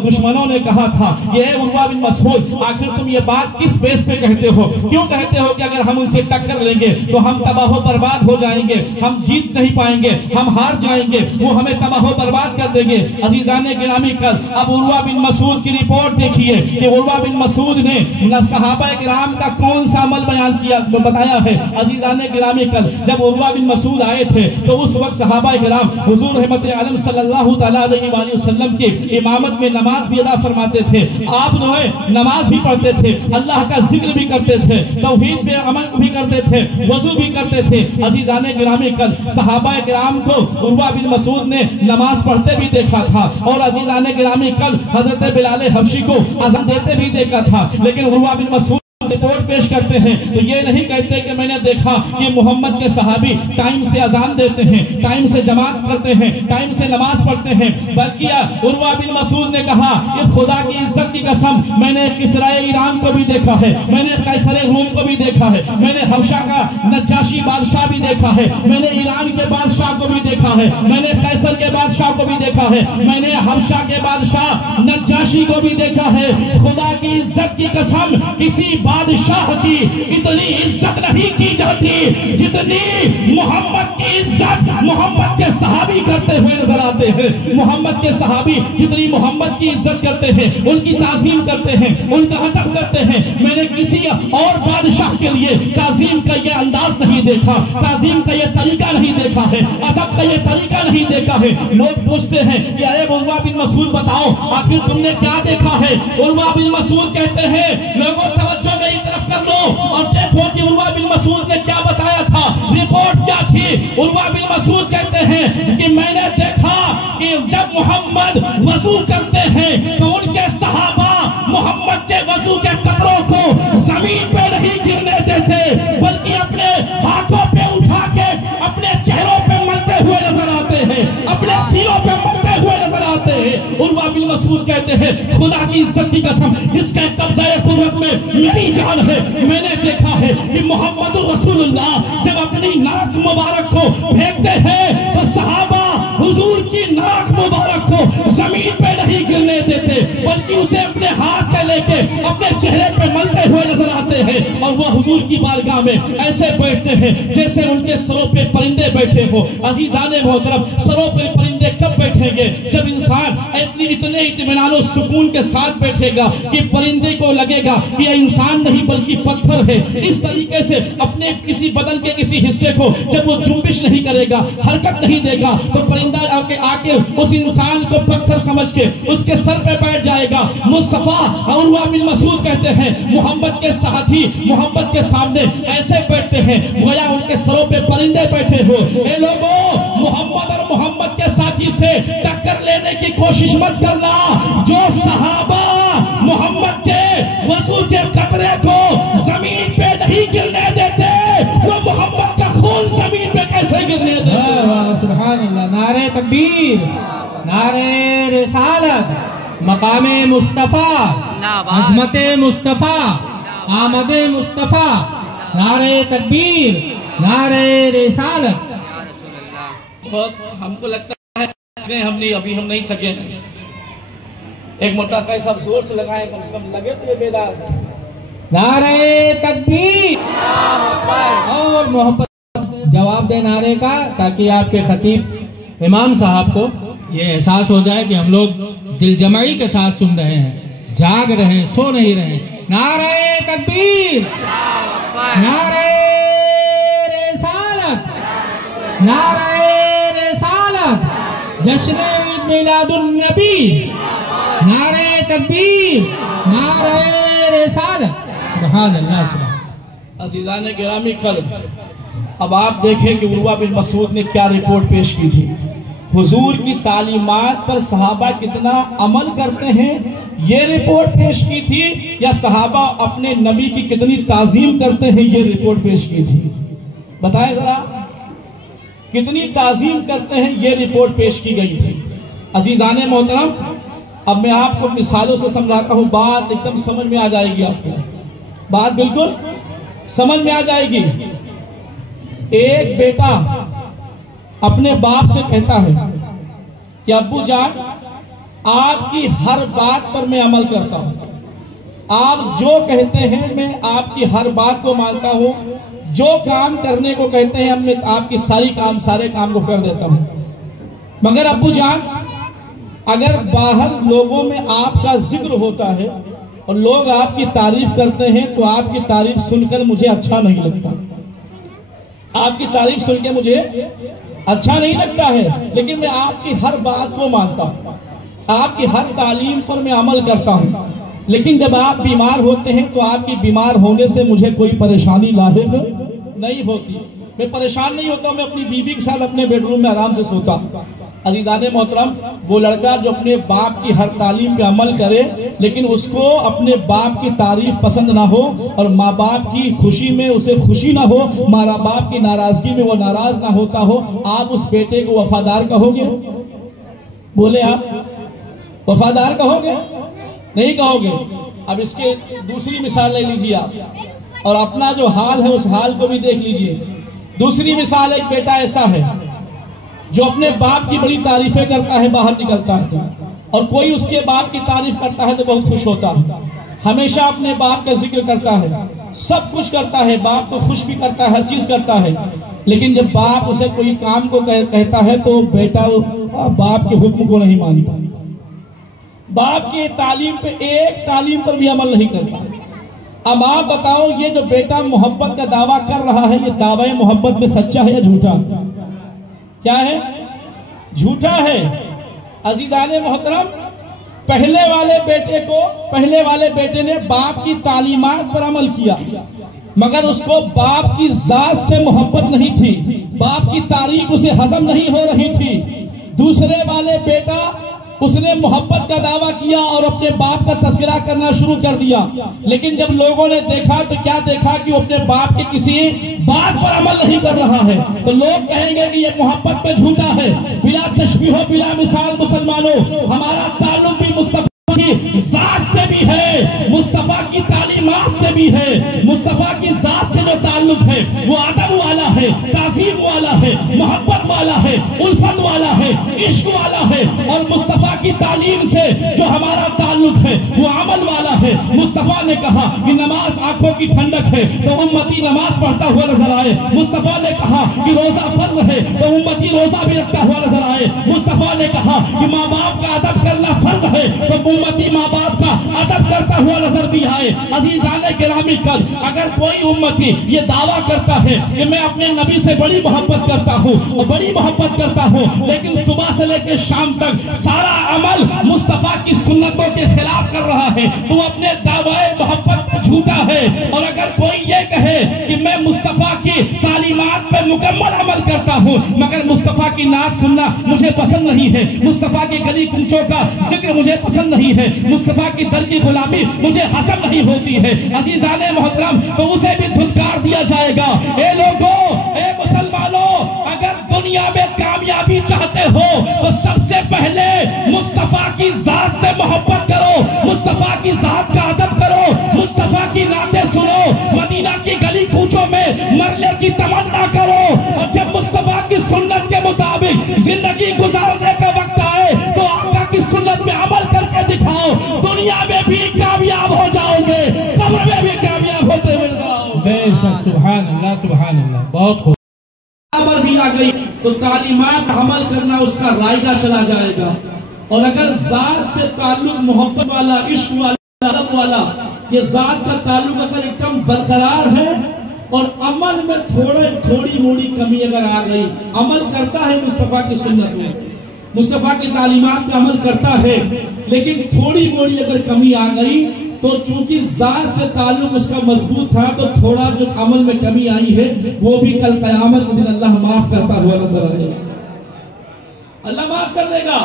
دشمنوں نے کہا تھا کہ اے عروہ بن مسعود آخر تم یہ بات کس بیس پہ کہتے ہو؟ کیوں کہتے ہو کہ اگر ہم ان سے ٹکر لیں گے تو ہم تباہ و برباد ہو جائیں گے، ہم جیت نہیں پائیں گے، ہم ہار جائیں گے، وہ ہمیں تباہ و برباد کر دیں گے۔ عزیزان گرامی، کل اب عروہ بن مسعود کی رپورٹ دیکھیے کہ عروہ بن مسعود نے صحابہ کرام کا کون سا عمل بیان کیا بتایا ہے۔ عزیزان گرامی، کل جب عروہ بن مسعود آئے تھے تو اس وقت صحابہ کرام حضور رحمت عالم صلی اللہ تعالیٰ علیہ وآلہ وسلم کی امامت میں نماز بھی ادا فرماتے تھے، آپ جو ہے نماز بھی پڑھتے تھے، اللہ کا ذکر بھی کرتے تھے، توحید پہ عمل بھی کرتے تھے، وضو بھی کرتے تھے۔ عزیزان گرامی، کل صحابہ کرام کو عروہ بن مسعود نے نماز پڑھتے بھی دیکھا تھا اور عزیزان گرامی، کل حضرت بلال حبشی کو اذان دیتے بھی دیکھا تھا، لیکن عروہ بن مسعود رپورٹ پیش کرتے ہیں تو یہ نہیں کہتے کہ میں نے دیکھا کہ محمد کے صحابی ٹائم سے اذان دیتے ہیں، ٹائم سے جماعت کرتے ہیں، ٹائم سے نماز پڑھتے ہیں، بلکہ عروہ بن مسعود نے کہا کہ خدا کی عزت کی قسم میں نے کسرائے ایران کو بھی دیکھا ہے، میں نے قیصر روم کو بھی دیکھا ہے، میں نے حبشہ کا نجاشی بادشاہ بھی دیکھا ہے، میں نے ایران کے بادشاہ کو بھی دیکھا ہے، میں نے قیصر کے بادشاہ کو بھی دیکھا ہے، میں نے حبشہ کے بادشاہ نجاشی کو بھی دیکھا ہے۔ خدا کی عزت کی قسم کسی بادشاہ کی اتنی عزت نہیں کی جاتی جتنی محمد کی عزت محمد کے صحابی کرتے ہوئے نظر آتے ہیں۔ محمد کے صحابی جتنی محمد کی عزت کرتے ہیں، ان کی تعظیم کرتے ہیں، ان کا ادب کرتے ہیں، میں نے کسی اور بادشاہ کے لیے تعظیم کا یہ انداز نہیں دیکھا، تعظیم کا یہ طریقہ نہیں دیکھا ہے، ادب کا یہ طریقہ نہیں دیکھا ہے۔ لوگ پوچھتے ہیں کہ اے عروہ بن مسعود بتاؤ آخر تم نے کیا دیکھا ہے؟ عروہ بن مسعود کہتے ہیں لوگوں توجہ میری طرف کر لو اور دیکھو کہ عروہ بن مسعود نے کیا بتایا تھا، رپورٹ کیا تھی۔ عروہ بن مسعود کہتے ہیں کہ میں نے دیکھا کہ جب محمد وضو کرتے ہیں تو ان کے صحابہ محمد کے وضو کے قطروں کو زمین پہ نہیں گرنے دیتے، بلکہ اپنے ہاتھوں پہ اٹھا کے اپنے چہروں پہ ملتے ہوئے نظر آتے ہیں، اپنے سینوں پہ ملتے ہوئے نظر آتے ہیں۔ عروہ بن مسعود کہتے ہیں خدا کی عزت کی قسم جس کے قبضہ قدرت میں میری جان ہے، میں نے دیکھا ہے کہ محمد رسول اللہ جب اپنی ناک مبارک کو پھینکتے ہیں تو صحابہ حضور کی ناک مبارک کو زمین پہ نہیں گرنے دیتے، بلکہ اسے اپنے ہاتھ سے لے کے اپنے چہرے پہ ملتے ہوئے نظر آتے ہیں، اور وہ حضور کی بارگاہ میں ایسے بیٹھتے ہیں جیسے ان کے سروں پہ پرندے بیٹھے ہو۔ عزیزان محترم، سروں پہ پرندے کب بیٹھیں گے؟ جب انسان اتنے اطمینان و سکون کے ساتھ بیٹھے گا کہ پرندے کو لگے گا کہ یہ انسان نہیں بلکہ پتھر ہے۔ اس طریقے سے اپنے کسی بدن کے کسی حصے کو جب وہ جنبش نہیں کرے گا، حرکت نہیں دے گا، تو پرندہ آ کے اس انسان کو پتھر سمجھ کے اس کے سر پہ بیٹھ جائے گا۔ مصطفیٰ عروہ بن مسعود کہتے ہیں محمد کے ساتھی محمد کے سامنے ایسے بیٹھتے ہیں گویا ان کے سروں پہ پرندے بیٹھے ہو۔ اے لوگوں، محمد اور محمد کے ساتھی سے ٹکر لینے کی کوشش مت کرنا۔ جو صحابہ محمد کے وضو کے قطرے کو زمین پہ نہیں گرنے دیتے، وہ محمد کا خون زمین پہ کیسے گرنے دیتے؟ سبحان اللہ، نعرہ تکبیر، نعرہ رسالت، مقام مصطفیٰ، عظمت مصطفیٰ، آمد مصطفیٰ، نعرہ تکبیر، نعرہ رسالت۔ ہم کو لگتا ہے ابھی ہم نہیں تھکے ہیں، ایک موٹا کیسا زور سے لگائیں، کم سے کم لگے تو یہ بیدار۔ نعرہ تکبیر اور محبت جواب دے نعرے کا، تاکہ آپ کے خطیب امام صاحب کو یہ احساس ہو جائے کہ ہم لوگ دل جمعی کے ساتھ سن رہے ہیں، جاگ رہے ہیں، سو نہیں رہے ہیں۔ نعرہ تکبیر، نعرہ رسالت، نعرہ رسالت، جشن عید میلاد النبی، نعرہ تکبیر، نعرہ رسالت۔ سبحان اللہ۔ عزیزان گرامی، کل اب آپ دیکھیں کہ عروہ بن مسعود نے کیا رپورٹ پیش کی تھی۔ حضور کی تعلیمات پر صحابہ کتنا عمل کرتے ہیں یہ رپورٹ پیش کی تھی، یا صحابہ اپنے نبی کی کتنی تعظیم کرتے ہیں یہ رپورٹ پیش کی تھی؟ بتائیں ذرا، کتنی تعظیم کرتے ہیں یہ رپورٹ پیش کی گئی تھی۔ عزیزان محترم، اب میں آپ کو مثالوں سے سمجھاتا ہوں، بات ایک دم سمجھ میں آ جائے گی، آپ کو بات بالکل سمجھ میں آ جائے گی۔ ایک بیٹا اپنے باپ سے کہتا ہے کہ ابو جان، آپ کی ہر بات پر میں عمل کرتا ہوں، آپ جو کہتے ہیں میں آپ کی ہر بات کو مانتا ہوں، جو کام کرنے کو کہتے ہیں میں آپ کی سارے کام کو کر دیتا ہوں، مگر ابو جان اگر باہر لوگوں میں آپ کا ذکر ہوتا ہے اور لوگ آپ کی تعریف کرتے ہیں تو آپ کی تعریف سن کر مجھے اچھا نہیں لگتا، آپ کی تعریف سن کے مجھے اچھا نہیں لگتا ہے، لیکن میں آپ کی ہر بات کو مانتا ہوں، آپ کی ہر تعلیم پر میں عمل کرتا ہوں، لیکن جب آپ بیمار ہوتے ہیں تو آپ کی بیمار ہونے سے مجھے کوئی پریشانی لاحق نہیں ہوتی، میں پریشان نہیں ہوتا، میں اپنی بیوی کے ساتھ اپنے بیڈ روم میں آرام سے سوتا ہوں۔ عزیزان محترم، وہ لڑکا جو اپنے باپ کی ہر تعلیم پہ عمل کرے لیکن اس کو اپنے باپ کی تعریف پسند نہ ہو اور ماں باپ کی خوشی میں اسے خوشی نہ ہو، ماں باپ کی ناراضگی میں وہ ناراض نہ ہوتا ہو، آپ اس بیٹے کو وفادار کہو گے؟ بولے آپ وفادار کہو گے؟ نہیں کہو گے۔ اب اس کے دوسری مثال لے لیجیے آپ، اور اپنا جو حال ہے اس حال کو بھی دیکھ لیجیے۔ دوسری مثال، ایک بیٹا ایسا ہے جو اپنے باپ کی بڑی تعریفیں کرتا ہے، باہر نکلتا ہے اور کوئی اس کے باپ کی تعریف کرتا ہے تو بہت خوش ہوتا ہے، ہمیشہ اپنے باپ کا ذکر کرتا ہے، سب کچھ کرتا ہے، باپ کو خوش بھی کرتا ہے، ہر چیز کرتا ہے، لیکن جب باپ اسے کوئی کام کو کہتا ہے تو بیٹا باپ کے حکم کو نہیں مانتا، باپ کی تعلیم پہ ایک تعلیم پر بھی عمل نہیں کرتا۔ اب آپ بتاؤ، یہ جو بیٹا محبت کا دعویٰ کر رہا ہے، یہ دعوی محبت میں سچا ہے یا جھوٹا؟ کیا ہے؟ جھوٹا ہے۔ عزیزان محترم، پہلے والے بیٹے نے باپ کی تعلیمات پر عمل کیا، مگر اس کو باپ کی ذات سے محبت نہیں تھی، باپ کی تعریف اسے ہضم نہیں ہو رہی تھی، دوسرے والے بیٹا اس نے محبت کا دعویٰ کیا اور اپنے باپ کا تذکرہ کرنا شروع کر دیا، لیکن جب لوگوں نے دیکھا تو کیا دیکھا کہ وہ اپنے باپ کے کسی بات پر عمل نہیں کر رہا ہے، تو لوگ کہیں گے کہ یہ محبت پہ جھوٹا ہے۔ بلا تشبیہ و بلا مثال مسلمانوں، ہمارا تعلق بھی مصطفیٰ کی ذات سے بھی ہے، مصطفیٰ کی تعلیمات سے بھی ہے۔ مصطفیٰ کی ذات سے جو تعلق ہے وہ ادب والا ہے، تعظیم والا ہے، محبت والا ہے، الفت والا ہے، عشق والا ہے، اور مصطفیٰ کی تعلیم سے جو ہمارا تعلق ہے وہ عمل والا ہے۔ مصطفیٰ نے کہا کہ نماز آنکھوں کی ٹھنڈک ہے تو امتی نماز پڑھتا ہوا نظر آئے۔ مصطفیٰ نے کہا کہ روزہ فرض ہے تو امتی روزہ بھی رکھتا ہوا نظر آئے۔ مصطفیٰ نے کہا کہ ماں باپ کا ادب کرنا فرض ہے تو امتی ماں باپ کا ادب کرتا ہوا نظر بھی آئے۔ عزیزان گرامی قدر، اگر کوئی امتی یہ دعویٰ کرتا ہے کہ میں اپنے نبی سے بڑی محبت کرتا ہوں اور بڑی محبت کرتا ہوں، لیکن صبح سے لے کے شام تک سارا عمل مصطفیٰ کی سنتوں کے خلاف کر رہا ہے تو وہ اپنے دعوی محبت پہ جھوٹا ہے۔ اور اگر کوئی یہ کہے کہ میں مصطفیٰ کی تعلیمات پہ مکمل عمل کرتا ہوں مگر مصطفیٰ کی نعت سننا مجھے پسند نہیں ہے، مصطفیٰ کی گلی کوچوں کا ذکر مجھے پسند نہیں ہے، مصطفیٰ کی در کی غلامی مجھے حسن نہیں ہوتی ہے، عزیزان محترم، تو اسے بھی دھتکار دیا جائے گا۔ اے لوگوں، اے مسلمانوں، اگر دنیا میں کامیابی چاہتے ہو تو سب سے پہلے مصطفیٰ کی ذات سے محبت کرو، مصطفیٰ کی ذات کا ادب کرو، مصطفیٰ کی نعتیں سنو، مدینہ کی گلی کوچوں میں مرنے کی تمنا کرو، اور جب مصطفیٰ کی سنت کے مطابق زندگی گزارنے کا وقت آئے تو آقا کی سنت میں عمل کر کے دکھاؤ، دنیا میں بھی کامیاب ہو جاؤ گے، قبر میں بھی کامیاب ہوتے ہوئے نظر آؤ گے۔ بے شک، سبحان اللہ سبحان اللہ، بہت خوب۔ پر بھی آ گئی تو تعلیمات عمل کرنا اس کا رائگہ چلا جائے گا، اور اگر ذات سے تعلق محبت والا، عشق والا، ادب والا، یہ ذات کا تعلق اگر ایک دم برقرار ہے اور عمل میں تھوڑی موڑی کمی اگر آ گئی، عمل کرتا ہے مصطفیٰ کی سنت میں، مصطفیٰ کی تعلیمات پہ عمل کرتا ہے، لیکن تھوڑی موڑی اگر کمی آ گئی تو چونکہ ذات سے تعلق اس کا مضبوط تھا تو تھوڑا جو عمل میں کمی آئی ہے وہ بھی کل قیامت کے دن اللہ معاف کرتا ہوا نظر آئے گا، اللہ معاف کر دے گا۔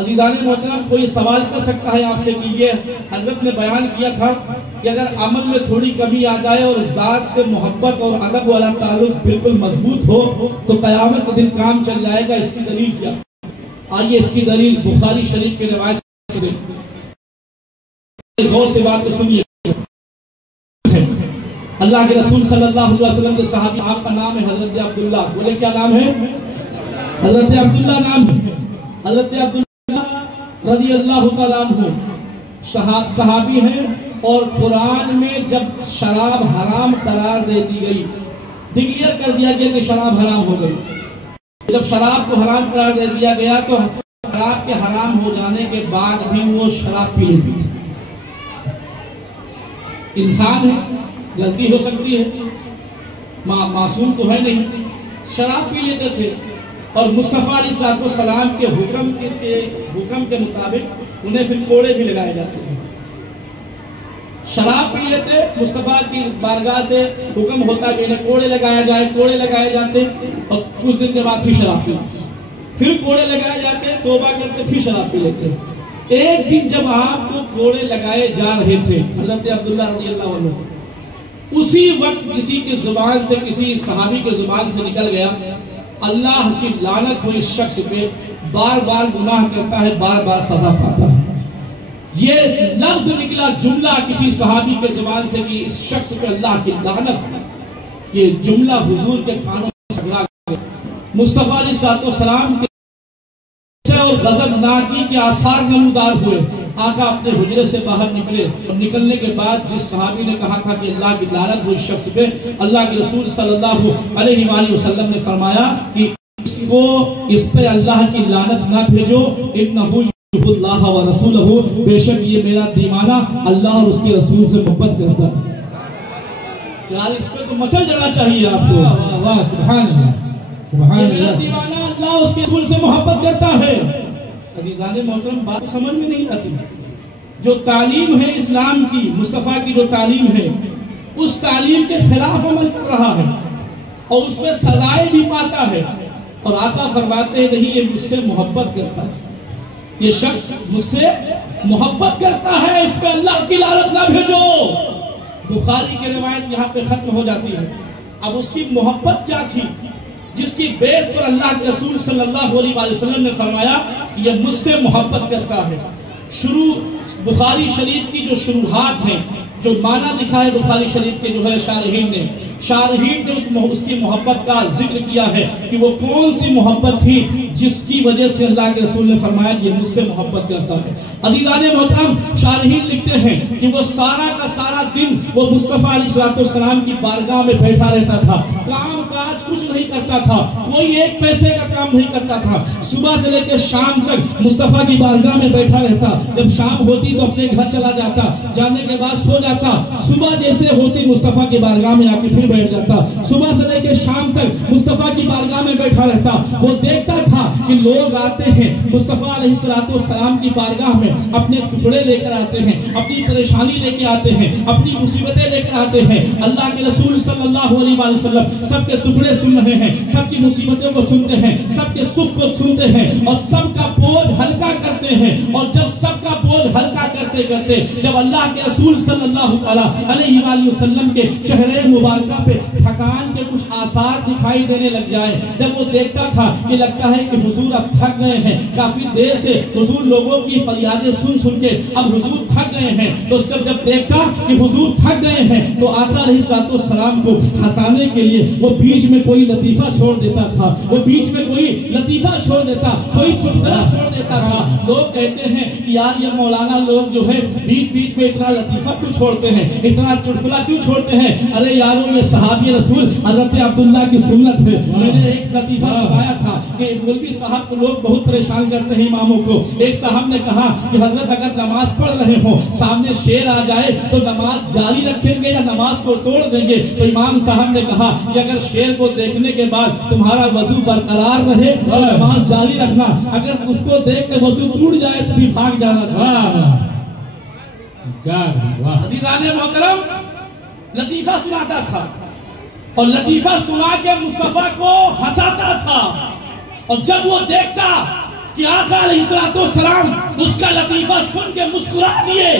عزیزان محترم، کوئی سوال کر سکتا ہے آپ سے کہ یہ حضرت نے بیان کیا تھا کہ اگر عمل میں تھوڑی کمی آ جائے اور ذات سے محبت اور ادب والا تعلق بالکل مضبوط ہو تو قیامت کے دن کام چل جائے گا، اس کی دلیل کیا؟ آئیے اس کی دلیل بخاری شریف کے روایت سے غور سے بات کو سنیے۔ اللہ کے رسول صلی اللہ علیہ وسلم کے صحابی، آپ کا نام ہے حضرت عبداللہ، بولے کیا نام ہے؟ حضرت عبداللہ نام ہے۔ حضرت عبداللہ رضی اللہ تعالیٰ عنہ صحابی ہیں، اور قرآن میں جب شراب حرام قرار دے دی گئی، ڈکلیئر کر دیا گیا کہ شراب حرام ہو گئی، جب شراب کو حرام قرار دے دیا گیا تو شراب کے حرام ہو جانے کے بعد بھی وہ شراب پی لیتی تھی۔ انسان ہے، غلطی ہو سکتی ہے، معصوم تو ہے نہیں، شراب پی لیتے تھے، اور مصطفیٰ علیہ السلام کے حکم کے مطابق انہیں پھر کوڑے بھی لگائے جاتے تھے۔ شراب پی لیتے، مصطفیٰ کی بارگاہ سے حکم ہوتا کہ انہیں کوڑے لگایا جائے، کوڑے لگائے جاتے، اور کچھ دن کے بعد پھر شراب پی لیتے، پھر کوڑے لگائے جاتے، توبہ کرتے، پھر شراب پی لیتے۔ ایک دن جب آپ کو کوڑے لگائے جا رہے تھے حضرت عبداللہ رضی اللہ عنہ، اسی وقت کسی کی زبان سے، کسی صحابی کے زبان سے نکل گیا، اللہ کی لعنت ہو اس شخص پہ، بار بار گناہ کرتا ہے، بار بار سزا پاتا ہے۔ یہ لفظ نکلا، جملہ کسی صحابی کے زبان سے کہ اس شخص پہ اللہ کی لعنت، یہ جملہ حضور کے کانوں میں سگڑا گیا۔ مصطفیٰ علیہ السلام کے اور غضب ناکی کے آثار نمودار ہوئے، آقا اپنے حجرے سے باہر نکلے، اور نکلنے کے بعد جس صحابی نے کہا تھا کہ اللہ کی لعنت ہو اس شخص پہ، اللہ کے رسول صلی اللہ علیہ وآلہ وسلم نے فرمایا کہ اس پہ اللہ کی لعنت نہ بھیجو، انہو یحب اللہ و رسولہ، بے شک یہ میرا دیوانہ اللہ اور اس کے رسول سے محبت کرتا ہے۔ یار اس پہ تو مچل جانا چاہیے آپ کو۔ واہ سبحان اللہ سبحان میرا اللہ۔ دیوانہ اللہ اس کے رسول سے محبت کرتا ہے۔ عزیزان محترم، بات سمجھ میں نہیں آتی، جو تعلیم ہے اسلام کی، مصطفیٰ کی جو تعلیم ہے، اس تعلیم کے خلاف عمل کر رہا ہے اور اس میں سزائیں بھی پاتا ہے، اور آقا فرماتے نہیں یہ مجھ سے محبت کرتا ہے، یہ شخص مجھ سے محبت کرتا ہے، اس پہ اللہ کی لعنت نہ بھیجو۔ بخاری کی روایت یہاں پہ ختم ہو جاتی ہے۔ اب اس کی محبت کیا تھی جس کی بیس پر اللہ کے رسول صلی اللہ علیہ وسلم نے فرمایا یہ مجھ سے محبت کرتا ہے۔ شروع بخاری شریف کی جو شروحات ہیں، جو معنی لکھا ہے بخاری شریف کے جو ہے شارحین نے اس کی محبت کا ذکر کیا ہے کہ وہ کون سی محبت تھی جس کی وجہ سے اللہ کے رسول نے فرمایا کہ یہ مجھ سے محبت کرتا ہے۔ عزیزان محترم، شارحین لکھتے ہیں کہ وہ سارا کا سارا دن وہ مصطفیٰ علیہ السلام کی بارگاہ میں بیٹھا رہتا تھا، کام کاج کچھ نہیں کرتا تھا، کوئی ایک پیسے کا کام نہیں کرتا تھا، صبح سے لے کے شام تک مصطفیٰ کی بارگاہ میں بیٹھا رہتا، جب شام ہوتی تو اپنے گھر چلا جاتا، جانے کے بعد سو جاتا، صبح جیسے ہوتی مصطفیٰ کی بارگاہ میں آ کے پھر بیٹھ جاتا، صبح سے لے کے شام تک مصطفیٰ کی بارگاہ میں بیٹھا رہتا۔ وہ دیکھتا تھا کہ لوگ آتے ہیں مصطفیٰ علیہ السلام کی بارگاہ میں، اپنے ٹکڑے لے کر آتے ہیں، اپنی پریشانی لے کے آتے ہیں، اپنی مصیبتیں لے کر آتے ہیں۔ اللہ کے رسول صلی اللہ علیہ وسلم سب کے ٹکڑے سن رہے ہیں، سب کی مصیبتوں کو سنتے ہیں، سب کے سکھ کو سنتے ہیں اور سب کا بوجھ ہلکا کرتے ہیں۔ اور جب سب کا بوجھ ہلکا کرتے کرتے جب اللہ کے رسول صلی اللہ علیہ وسلم کے چہرے مبارکہ پہ تھکان کے کچھ آثار دکھائی دینے لگ جائے، جب وہ دیکھتا تھا کہ لگتا ہے کہ حضور اب تھک گئے ہیں، کافی دیر سے حضور لوگوں کی فریادیں سن سن کے اب حضور تھک گئے ہیں، تو جب دیکھتا کہ حضور تھک گئے ہیں تو آقا علیہ السلام کو ہنسانے کے لیے وہ بیچ میں کوئی لطیفہ چھوڑ دیتا تھا، وہ بیچ میں کوئی لطیفہ چھوڑ دیتا، کوئی چٹکلا چھوڑ دیتا تھا۔ لوگ کہتے ہیں کہ یار یہ مولانا لوگ جو ہے بیچ بیچ میں اتنا لطیفہ کیوں چھوڑتے ہیں، اتنا چٹکلا کیوں چھوڑتے ہیں؟ ارے یارو یہ صحابی رسول حضرت عبداللہ کی سنت ہے۔ میں نے ایک لطیفہ سنایا تھا کہ مولوی صاحب کو لوگ بہت پریشان کرتے ہیں اماموں کو۔ ایک صاحب نے کہا کہ حضرت اگر نماز پڑھ رہے ہوں سامنے شیر آ جائے تو نماز جاری رکھیں گے یا نماز کو توڑ دیں گے؟ تو امام صاحب نے کہا کہ اگر شیر کو دیکھنے کے بعد تمہارا وضو برقرار رہے اور نماز جاری رکھنا، اگر اس کو دیکھ کے وضو ٹوٹ جائے تو بھی بھاگ جانا چاہیے۔ عزیزان محترم، لطیفہ سناتا تھا اور لطیفہ سنا کے مصطفیٰ کو ہنساتا تھا، اور جب وہ دیکھتا کہ آقا علیہ السلام اس کا لطیفہ سن کے مسکرا دیے،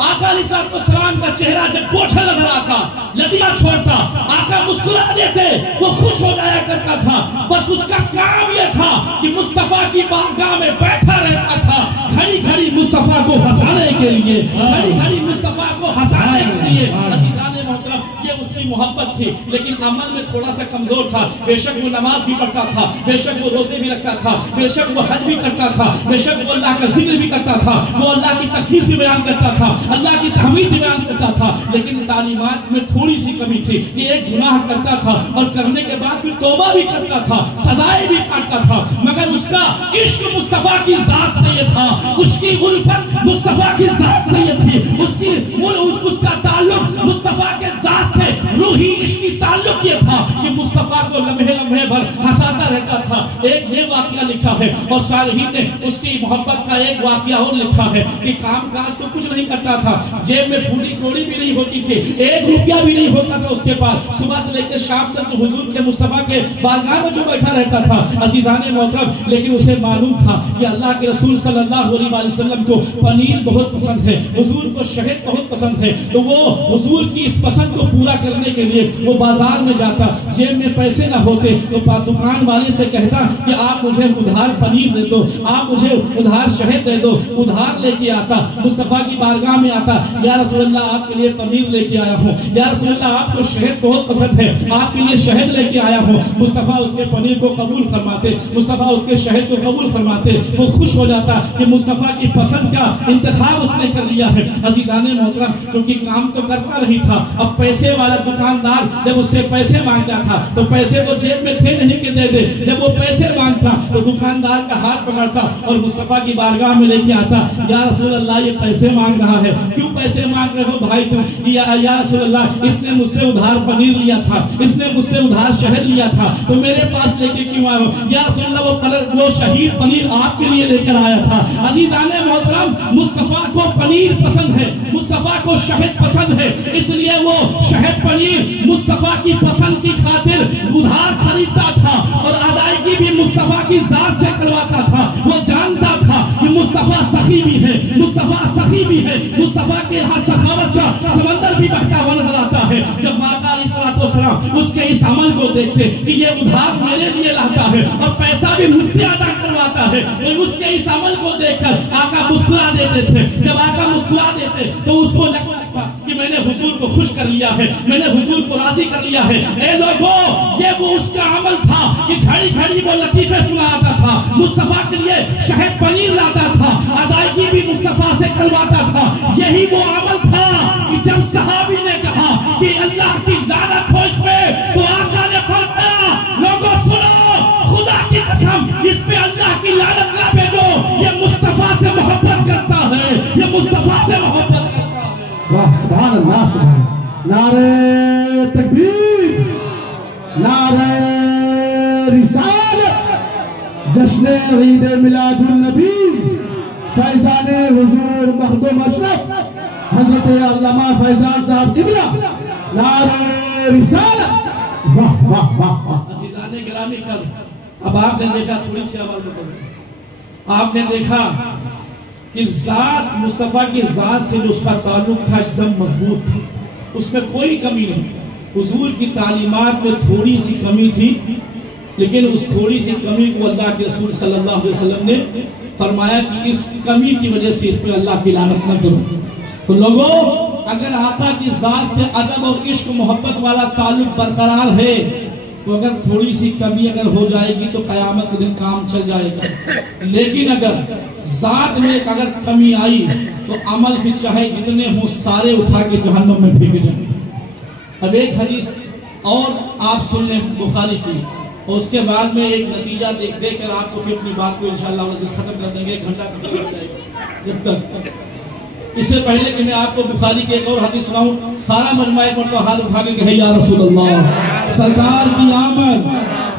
آقا علیہ السلام کا چہرہ جب بوجھل نظر آتا، لطیفہ چھوڑتا، آقا مسکرا دیتے، وہ خوش ہو جایا کرتا تھا۔ بس اس کا کام یہ تھا کہ مصطفیٰ کی بارگاہ میں بیٹھا رہتا تھا، گھڑی گھڑی مصطفیٰ کو ہنسانے کے لیے، گھڑی گھڑی مصطفیٰ کو ہنسانے کے لیے۔ عزیزان محترم، یہ اس کی محبت تھی، لیکن عمل میں تھوڑا سا کمزور تھا۔ بے شک وہ نماز بھی پڑھتا تھا، بے شک وہ روزے بھی رکھتا تھا، بے شک وہ حج بھی کرتا تھا، بے شک وہ اللہ کا ذکر بھی کرتا تھا، وہ اللہ کی تقدیس بھی بیان کرتا تھا، اللہ کی تحمید بھی بیان کرتا تھا، لیکن تعلیمات میں تھوڑی سی کمی تھی کہ ایک گناہ کرتا تھا اور کرنے کے بعد پھر توبہ بھی کرتا تھا، سزائیں بھی کاٹتا تھا، مگر اس کا عشق مصطفیٰ کی ذات سے یہ تھا، اس کی الفت مصطفیٰ کی ذات سے یہ تھی، اس کا تعلق مصطفیٰ کے ذات سے روحی عشقی تعلق یہ تھا کہ مصطفیٰ کو لمحے لمحے بھر ہنساتا رہتا تھا۔ ایک یہ واقعہ لکھا ہے اور شارحین نے اس کی محبت کا ایک واقعہ اور لکھا ہے کہ کام کاج تو کچھ نہیں کرتا تھا، جیب میں پھوٹی کوڑی بھی نہیں ہوتی تھی، 1 روپیہ بھی نہیں ہوتا تھا اس کے پاس، صبح سے لے کے شام تک تو حضور کے مصطفیٰ کے بارگاہ میں جو بیٹھا رہتا تھا۔ عزیزان محترم، لیکن اسے معلوم تھا کہ اللہ کے رسول صلی اللہ علیہ وسلم کو پنیر بہت پسند ہے، حضور کو شہد بہت پسند ہے، تو وہ حضور کی اس پسند کو پورا کرنے کے لیے وہ بازار میں جاتا، جیب میں پیسے نہ ہوتے تو دکان والے سے کہتا کہ آپ مجھے ادھار پنیر دے دو، آپ مجھے ادھار شہد دے دو، ادھار لے کے آتا، مصطفیٰ کی بارگاہ میں آتا، یا رسول اللہ آپ کے لیے پنیر لے کے آیا ہوں، یا رسول اللہ آپ کو شہد بہت پسند ہے، آپ کے لیے شہد لے کے آیا ہوں۔ مصطفیٰ اس کے پنیر کو قبول فرماتے، مصطفیٰ اس کے شہد کو قبول فرماتے، وہ خوش ہو جاتا کہ مصطفیٰ کی پسند کا انتخاب اس نے کر لیا ہے۔ عزیزان محترم، چونکہ کام تو کرتا نہیں تھا، اب پیسے والا دکاندار جب اس سے پیسے مانگتا تھا تو پیسے تو جیب میں تھے نہیں کہ دے دے، جب وہ پیسے مانگتا تو دکاندار کا ہاتھ پکڑتا اور مصطفیٰ کی بارگاہ میں لے کے آتا، یا رسول اللہ یہ پیسے مانگ رہا ہے، کیوں پیسے مانگ رہے ہو بھائی تم؟ یا رسول اللہ اس نے مجھ سے ادھار پنیر لیا تھا، اس نے مجھ سے ادھار شہد لیا تھا، تو میرے پاس لے کے کیوں آئے ہو؟ یا رسول اللہ وہ شہید پنیر آپ کے لیے لے کر آیا تھا۔ عزیزان محترم، مصطفیٰ کو پنیر پسند ہے، مصطفیٰ کو شہد پسند ہے، اس لیے وہ شہد پنیر مصطفیٰ کی پسند کی خاطر ادھار خریدتا تھا اور ادائیگی بھی کی ذات سے کرواتا تھا. وہ جانتا تھا کہ مصطفیٰ سخی بھی ہے, مصطفیٰ سخی بھی ہے, مصطفیٰ کے یہاں سخاوت کا سمندر بھی بہتا ہوا نظر آتا ہے. جب آقا علیہ السلام اس کے اس عمل کو دیکھتے کہ یہ ادھار میرے لیے لاتا ہے اور پیسہ بھی مجھ سے ادا کرواتا ہے, اس کے اس عمل کو دیکھ کر آقا مسکرا دیتے تھے. جب آقا مسکرا دیتے تو اس کو لگتا کہ میں نے حضور کو خوش کر لیا ہے, میں نے حضور کو راضی کر لیا ہے. اے لوگوں, یہ وہ اس کا عمل تھا کہ گھڑی گھڑی وہ لطیفے سناتا تھا, مصطفیٰ کے لیے شہد پنیر لاتا تھا, ادائیگی بھی مصطفیٰ سے کرواتا تھا. یہی وہ عمل تھا کہ جب صحابی نے کہا کہ اللہ کی لعنت ہو اس پہ, تو آقا نے فرمایا لوگوں سنو, خدا کی قسم اس پہ اللہ کی لعنت نہ بھیجو, یہ مصطفیٰ سے محبت کرتا ہے, یہ مصطفیٰ سے محبت کرتا ہے. سبحان اللہ, سبحان اللہ. نعرہ تکبیر, نعرہ رسالت, جشن عید میلاد النبی, فیضان حضور مخدوم اشرف حضرت علامہ فیضان صاحب قبلہ, نعرہ رسالت. واہ واہ واہ واہ. عزیزان گرامی, کل اب آپ نے دیکھا, تھوڑی سی آواز بتاؤ, آپ نے دیکھا کہ ذات مصطفیٰ کی ذات سے جو اس کا تعلق تھا ایک دم مضبوط تھا, اس میں کوئی کمی نہیں. حضور کی تعلیمات میں تھوڑی سی کمی تھی, لیکن اس تھوڑی سی کمی کو اللہ کے رسول صلی اللہ علیہ وسلم نے فرمایا کہ اس کمی کی وجہ سے اس پہ اللہ کی لعنت نہ کرو. تو لوگوں, اگر آقا کی ذات سے ادب اور عشق و محبت والا تعلق برقرار ہے, تو اگر تھوڑی سی کمی اگر ہو جائے گی تو قیامت کے دن کام چل جائے گا. لیکن اگر ذات میں اگر کمی آئی تو عمل پھر چاہے جتنے ہوں سارے اٹھا کے جہنم میں پھینکے جائیں. اب ایک حدیث اور آپ سن لیں بخاری کی, اور اس کے بعد میں ایک نتیجہ دے کر آپ کو پھر اپنی بات کو انشاءاللہ وزیر ختم کر دیں گے. ایک گھنٹہ ختم ہو جائے گا. جب تک اس سے پہلے کہ میں آپ کو بخاری کی ایک اور حدیث سناؤں, سارا مجمع ایک مرتبہ ہاتھ اٹھا کے کہے یا رسول اللہ, سرکار کی آمد,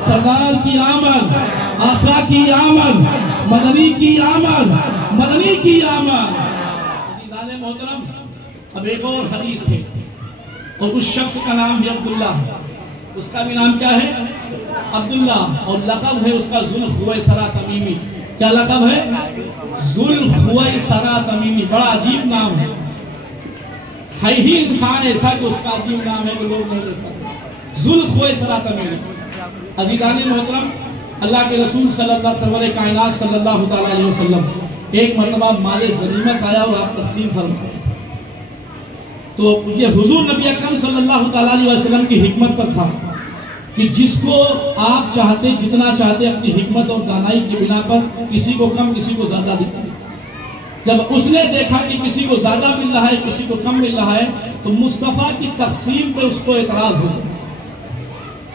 سرکار کی آمد, آقا کی آمد, مدنی کی آمد, مدنی کی آمد. عزیزان محترم, اب ایک اور حدیث ہے, اور اس شخص کا نام ہے عبداللہ. اس کا بھی نام کیا ہے؟ عبداللہ, اور لقب ہے اس کا ذوالخویسرہ تمیمی. کیا لقب ہے؟ ذوالخویسرہ تمیمی. بڑا عجیب نام ہے ہی انسان ایسا کہ اس کا عجیب نام ہے کہ لوگ نہیں لیتے. ذوالخویسرہ تمیمی. عزیزان محترم, اللہ کے رسول صلی اللہ سرور کائنات صلی اللہ علیہ وسلم ایک مرتبہ مال غنیمت آیا اور آپ تقسیم فرمائے. تو یہ حضور نبی اکرم صلی اللہ علیہ وسلم کی حکمت پر تھا کہ جس کو آپ چاہتے, جتنا چاہتے, اپنی حکمت اور دانائی کی بنا پر کسی کو کم کسی کو زیادہ دیتے. جب اس نے دیکھا کہ کسی کو زیادہ مل رہا ہے کسی کو کم مل رہا ہے, تو مصطفیٰ کی تقسیم پہ اس کو اعتراض ہو.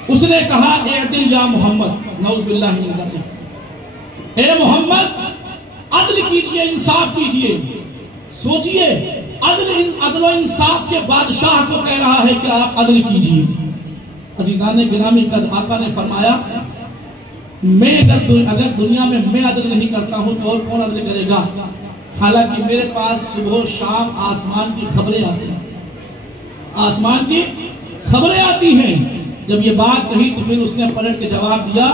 اس نے کہا اعدل یا محمد, نعوذ باللہ من ذالک, اے محمد عدل کیجئے, انصاف کیجئے. سوچئے, عدل و انصاف کے بادشاہ کو کہہ رہا ہے کہ آپ عدل کیجئے. عزیزان گرامی, قد آقا نے فرمایا میں اگر دنیا میں میں عدل نہیں کرتا ہوں تو اور کون عدل کرے گا؟ حالانکہ میرے پاس صبح و شام آسمان کی خبریں آتی ہیں, آسمان کی خبریں آتی ہیں. جب یہ بات کہی تو پھر اس نے پلٹ کے جواب دیا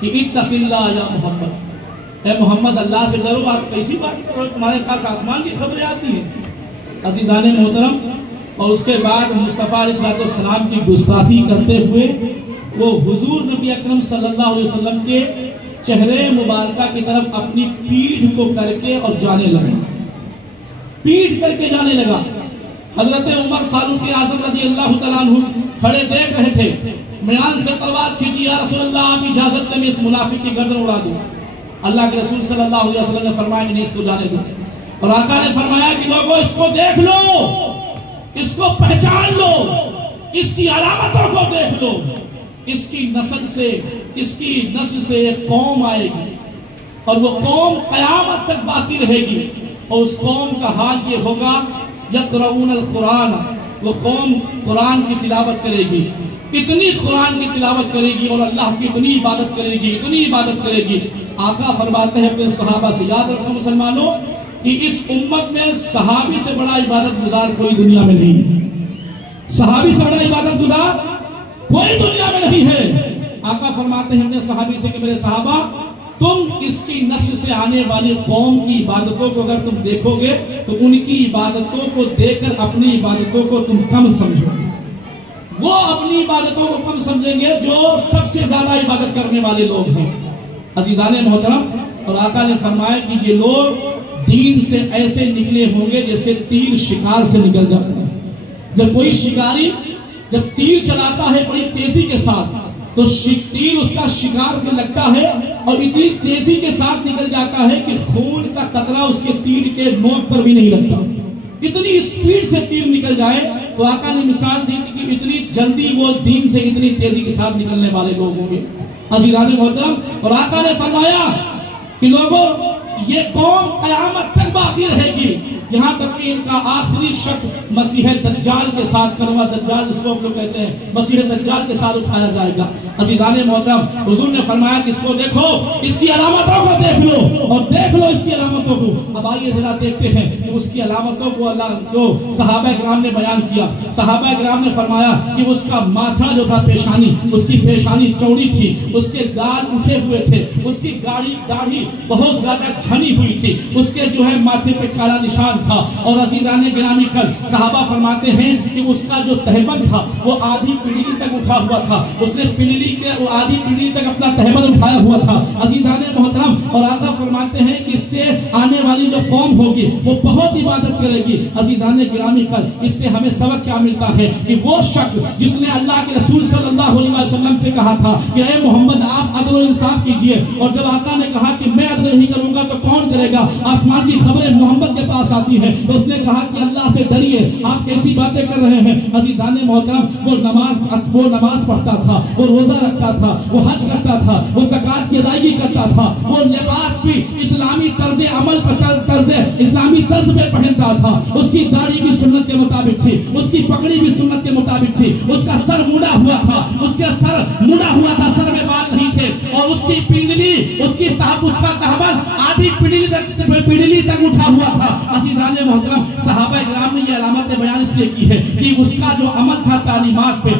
کہ اتق اللہ یا محمد, اے محمد اللہ سے ڈرو. آپ کیسی بات کر رہے ہو, تمہارے پاس آسمان کی خبریں آتی ہیں. عزیزان محترم, اور اس کے بعد مصطفیٰ علیہ السلام کی گستاخی کرتے ہوئے وہ حضور نبی اکرم صلی اللہ علیہ وسلم کے چہرے مبارکہ کی طرف اپنی پیٹھ کو کر کے اور جانے لگا, پیٹھ کر کے جانے لگا. حضرت عمر فاروق اعظم رضی اللہ تعالیٰ عنہ کھڑے دیکھ رہے تھے. میان سے تلوار کھینچی, یا رسول اللہ آپ اجازت دیں میں اس منافق کی گردن اڑا دوں. اللہ کے رسول صلی اللہ علیہ وسلم نے فرمایا کہ نہیں, اس کو جانے دو. اور آقا نے فرمایا کہ لوگوں اس کو دیکھ لو, اس کو پہچان لو, اس کی علامتوں کو دیکھ لو. اس کی نسل سے ایک قوم آئے گی اور وہ قوم قیامت تک باقی رہے گی, اور اس قوم کا حال یہ ہوگا یقرؤون القرآن, وہ قوم قرآن کی تلاوت کرے گی, اتنی قرآن کی تلاوت کرے گی اور اللہ کی اتنی عبادت کرے گی, اتنی عبادت کرے گی. آقا فرماتے ہیں اپنے صحابہ سے, یاد رکھو مسلمانوں کہ اس امت میں صحابی سے بڑا عبادت گزار کوئی دنیا میں نہیں ہے. صحابی سے بڑا عبادت گزار کوئی دنیا میں نہیں ہے. آقا فرماتے ہیں اپنے صحابی سے کہ میرے صحابہ تم اس کی نسل سے آنے والی قوم کی عبادتوں کو اگر تم دیکھو گے تو ان کی عبادتوں کو دیکھ کر اپنی عبادتوں کو تم کم سمجھو گے. وہ اپنی عبادتوں کو کم سمجھیں گے جو سب سے زیادہ عبادت کرنے والے لوگ ہیں. عزیزان محترم، اور آقا نے فرمایا کہ یہ لوگ دین سے ایسے نکلے ہوں گے جیسے تیر شکار سے نکل جاتا ہے. جب کوئی شکاری جب تیر چلاتا ہے بڑی تیزی کے ساتھ تو تیر اس کا شکار پہ لگتا ہے اور اتنی تیزی کے ساتھ نکل جاتا ہے کہ خون کا قطرہ اس کے تیر کے نوک پر بھی نہیں لگتا. اتنی اسپیڈ سے تیر نکل جائے تو آقا نے مثال دی تھی کہ اتنی جلدی وہ دین سے اتنی تیزی کے ساتھ نکلنے والے لوگ ہوں گے. عزیزان محترم، اور آقا نے فرمایا کہ لوگوں یہ قوم قیامت تک باقی رہے گی یہاں تک کہ ان کا آخری شخص مسیح دجال کے ساتھ کڑوا دجال جس کو ہم لوگ کہتے ہیں مسیح دجال کے ساتھ اٹھایا جائے گا. عزیزان محترم، حضور نے فرمایا کہ اس کو دیکھو، اس کی علامتوں کو دیکھ لو اور دیکھ لو اس کی علامتوں کو. اب آئیے ذرا دیکھتے ہیں کہ اس کی علامتوں کو اللہ جو صحابہ کرام نے بیان کیا. صحابہ کرام نے فرمایا کہ اس کا ماتھا جو تھا پیشانی، اس کی پیشانی چوڑی تھی، اس کے گال اٹھے ہوئے تھے، اس کی داڑھی بہت زیادہ گھنی ہوئی تھی، اس کے جو ہے ماتھے پہ کالا نشان تھا. اور عزیزان گرامی کل صحابہ فرماتے ہیں کہ اس کا جو تہبند تھا وہ آدھی پنڈلی تک اٹھا ہوا تھا. اس نے پنڈلی کے آدھی پنڈلی تک اپنا تہبند اٹھایا ہوا تھا. عزیزان محترم، اور آقا فرماتے ہیں کہ اس سے آنے والی جو قوم ہوگی وہ بہت عبادت کرے گی. عزیزان گرامی کل اس سے ہمیں سبق کیا ملتا ہے کہ وہ شخص جس نے اللہ کے رسول صلی اللہ علیہ وسلم سے کہا تھا کہ اے محمد آپ عدل و انصاف کیجئے، اور جب آقا نے کہا کہ میں عدل نہیں کروں گا تو کون کرے گا، آسمان کی خبریں محمد کے پاس آتی ہے تو اس نے کہا کہ اللہ سے ڈریے، آپ کیسی باتیں کر رہے ہیں. عزیزان محترم، وہ نماز پڑھتا تھا، وہ روزہ رکھتا تھا، وہ حج کرتا تھا، وہ زکات کی ادائیگی کرتا تھا، وہ لباس بھی اسلامی طرز عمل پر اسلامی طرز پہ پہنتا تھا. اس کی داڑھی بھی سنت کے مطابق تھی، اس کی پگڑی بھی سنت کے مطابق تھی، اس کا سر مڑا ہوا تھا، اس کے سر مڑا ہوا تھا، سر میں بال نہیں تھے، اور اس کی پنڈلی اس کا تہبند آدھی پنڈلی تک اٹھا ہوا تھا. عزیزان محترم، صحابہ کرام نے یہ علامتیں بیان اس لیے کی ہے کہ اس کا جو عمل تھا تعلیمات پہ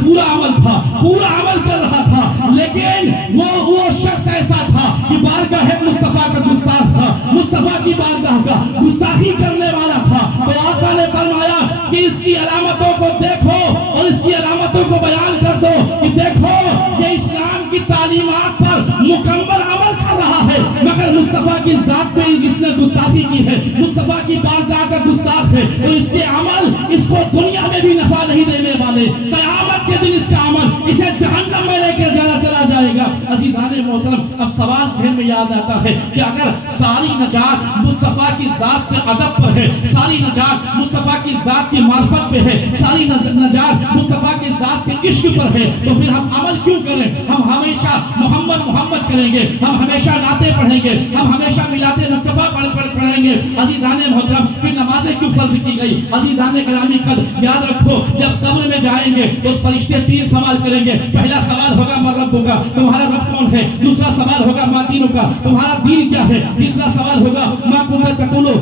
پورا عمل تھا، پورا عمل کر رہا تھا، لیکن وہ شخص ایسا تھا کہ بارگاہ مصطفیٰ کا گستاخ تھا، مصطفیٰ کی بارگاہ کا گستاخی کرنے والا تھا. تو آقا نے فرمایا کہ اس کی علامتوں کو دیکھو اور اس کی علامتوں کو بیان کر دو کہ دیکھو یہ اسلام کی تعلیمات پر مکمل عمل کر رہا ہے، مگر مصطفیٰ کی ذات پہ اس نے گستاخی کی ہے، مصطفیٰ کی بارگاہ کا گستاخ ہے. تو اس کے عمل اس کو دنیا میں بھی نفع نہیں دینے والے، قیامت کے دن اس کا عمل اسے جہنم میں لے کے چلا جائے گا. عزیزان محترم، اب سوال ذہن میں یاد آتا ہے کہ اگر ساری نجات مصطفیٰ کی ذات سے ادب پر ہے، ساری نجات مصطفیٰ کی ذات کی معرفت پہ ہے، ساری نجات مصطفیٰ کی ذات کے عشق پر ہے، تو پھر ہم عمل کیوں کریں؟ ہم ہمیشہ محمد کریں گے، ہم ہمیشہ نعتیں پڑھیں گے، ہم ہمیشہ میلاد مصطفیٰ پڑھیں گے. عزیزان محترم، پھر نمازیں کیوں فرض کی گئی؟ عزیزان گرامی قدر یاد رکھو، جب قبر میں جائیں گے تو فرشتے 3 سوال کریں گے. پہلا سوال ہوگا من رب کا، تمہارا رب کون ہے؟ دوسرا سوال ہوگا ما دین کا، تمہارا دین کیا ہے؟ تیسرا سوال ہوگا ما کنت تقولو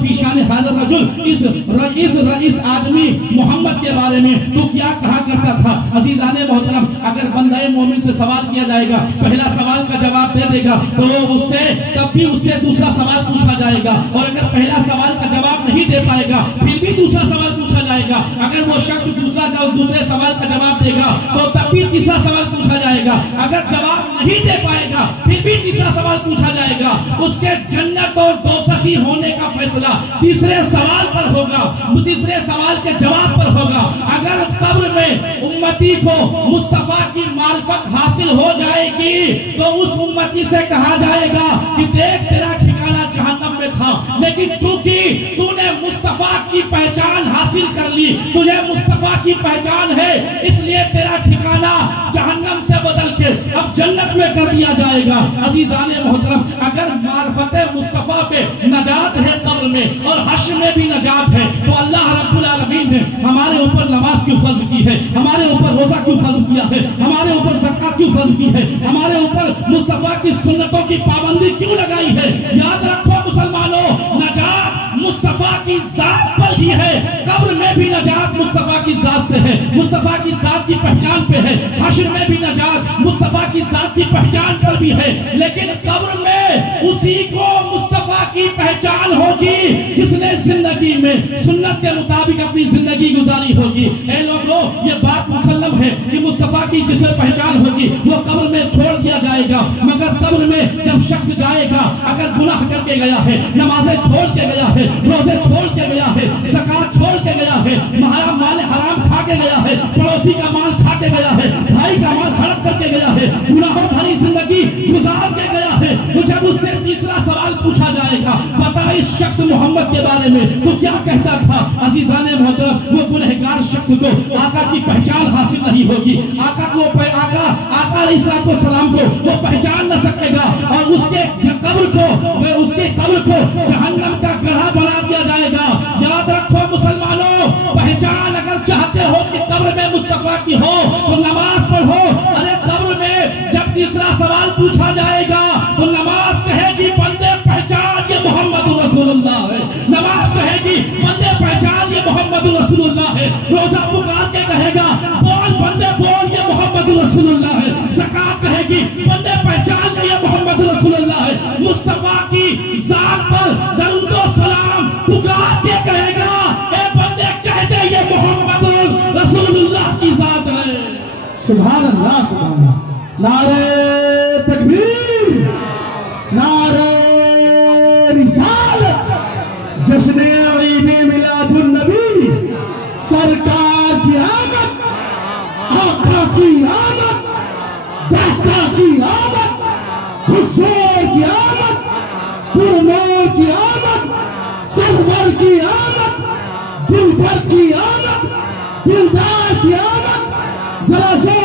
فی شان ھذا الرجل، اس آدمی محمد کے بارے میں تو کیا کہا کرتا تھا. عزیزان محترم، اگر بندہ مومن سے سوال کیا جائے گا، پہلا سوال کا جواب دے دے گا تو تب بھی اس سے دوسرا سوال پوچھا جائے گا، اور اگر پہلا سوال کا جواب نہیں دے پائے گا پھر بھی دوسرا سوال پوچھا جائے گا. اگر وہ شخص دوسرے سوال کا جواب دے گا تو تب بھی تیسرا سوال پوچھا جائے گا. اگر جواب نہیں دے پائے گا پھر بھی تیسرا سوال پوچھا جائے گا. اس کے جنت اور دوزخی ہونے کا فیصلہ تیسرے سوال پر ہوگا، تیسرے سوال کے جواب پر ہوگا. اگر قبر میں امتی کو مصطفیٰ کی معرفت حاصل ہو جائے گی تو اس امتی سے کہا جائے گا کہ دیکھ تیرا ٹھکانہ جہنم میں تھا، لیکن چونکہ تو نے مصطفیٰ کی پہچان حاصل کر لی، تجھے مصطفیٰ کی پہچان ہے، اس لیے تیرا ٹھکانہ جہنم سے بدل کے اب جنت میں کر دیا جائے گا. عزیزان محترم، اگر معرفت مصطفیٰ پہ نجات ہے قبر میں اور حشر میں بھی نجات ہے تو اللہ رب العالمین نے ہمارے اوپر نماز کیوں فرض کی ہے، ہمارے اوپر روزہ کیوں فرض کیا ہے، ہمارے اوپر زکات کیوں فرض کی ہے، ہمارے اوپر مصطفیٰ کی سنتوں کی پابندی کیوں لگائی ہے. یاد رکھو مسلمانوں، نجات مصطفیٰ کی ذات پر ہی ہے، قبر میں میں بھی نجات مصطفیٰ کی ذات سے ہے، مصطفیٰ کی ذات کی پہچان پہ ہے، حشر میں بھی نجات مصطفیٰ کی ذات کی پہچان پر بھی ہے، لیکن قبر میں اسی کو مصطفیٰ کی پہچان ہوگی جس نے زندگی میں سنت کے مطابق اپنی زندگی گزاری ہوگی۔ اے لوگوں، یہ بات مسلم ہے کہ مصطفیٰ کی جسے پہچان ہوگی وہ قبر میں چھوڑ دیا جائے گا، مگر قبر میں جب شخص جائے گا اگر گناہ کر کے گیا ہے، نمازیں چھوڑ کے گیا ہے، روزے چھوڑ کے گیا ہے، زکوٰۃ چھوڑ کے گیا ہے، مال حرام کھا کے گیا ہے، پڑوسی کا مال کھا کے گیا ہے، بھائی کا مال ہڑپ کر کے گیا ہے، گناہوں بھری زندگی گزار کے گیا ہے، تو جب اس سے تیسرا سوال پوچھا جائے گا، بتا اس شخص محمد کے بارے میں تو کیا کہتا تھا؟ عزیزان محترم، وہ گنہگار شخص کو آقا کی پہچان حاصل نہیں ہوگی، آقا علیہ السلام کو وہ پہچان نہ سکے گا، اور اس کے قبر کو جہنم کا گڑھا بنا دیا جائے گا۔ یاد رکھو مسلمانوں، پہچان اگر چاہتے ہو کہ قبر میں مصطفیٰ کی ہو تو نماز پڑھو۔ ارے قبر میں جب تیسرا سوال پوچھا جائے گا تو نماز کہے گی بندے پہچان یہ محمد رسول اللہ ہے، نماز کہے گی بندے پہچان یہ محمد رسول اللہ ہے، روزہ پکار کے کہے گا بول بندے بول یہ محمد رسول اللہ ہے، زکوٰۃ کہے گی بندے پہچان کے یہ محمد رسول اللہ ہے، مصطفیٰ کی ذات پر درود و سلام پکار کے کہے گا اے بندے کہتے یہ محمد رسول اللہ کی ذات ہے۔ سبحان اللہ سبحان اللہ، نعرہ تکبیر، نعرہ رسالت، جشن عید میلاد النبی، سرکار کی آمد، آقا کی آمد، دہتا کی آمد، حضور کی آمد، پرنور کی آمد، سرور کی آمد، دلبر کی آمد، دلدار کی آمد، ذرا سے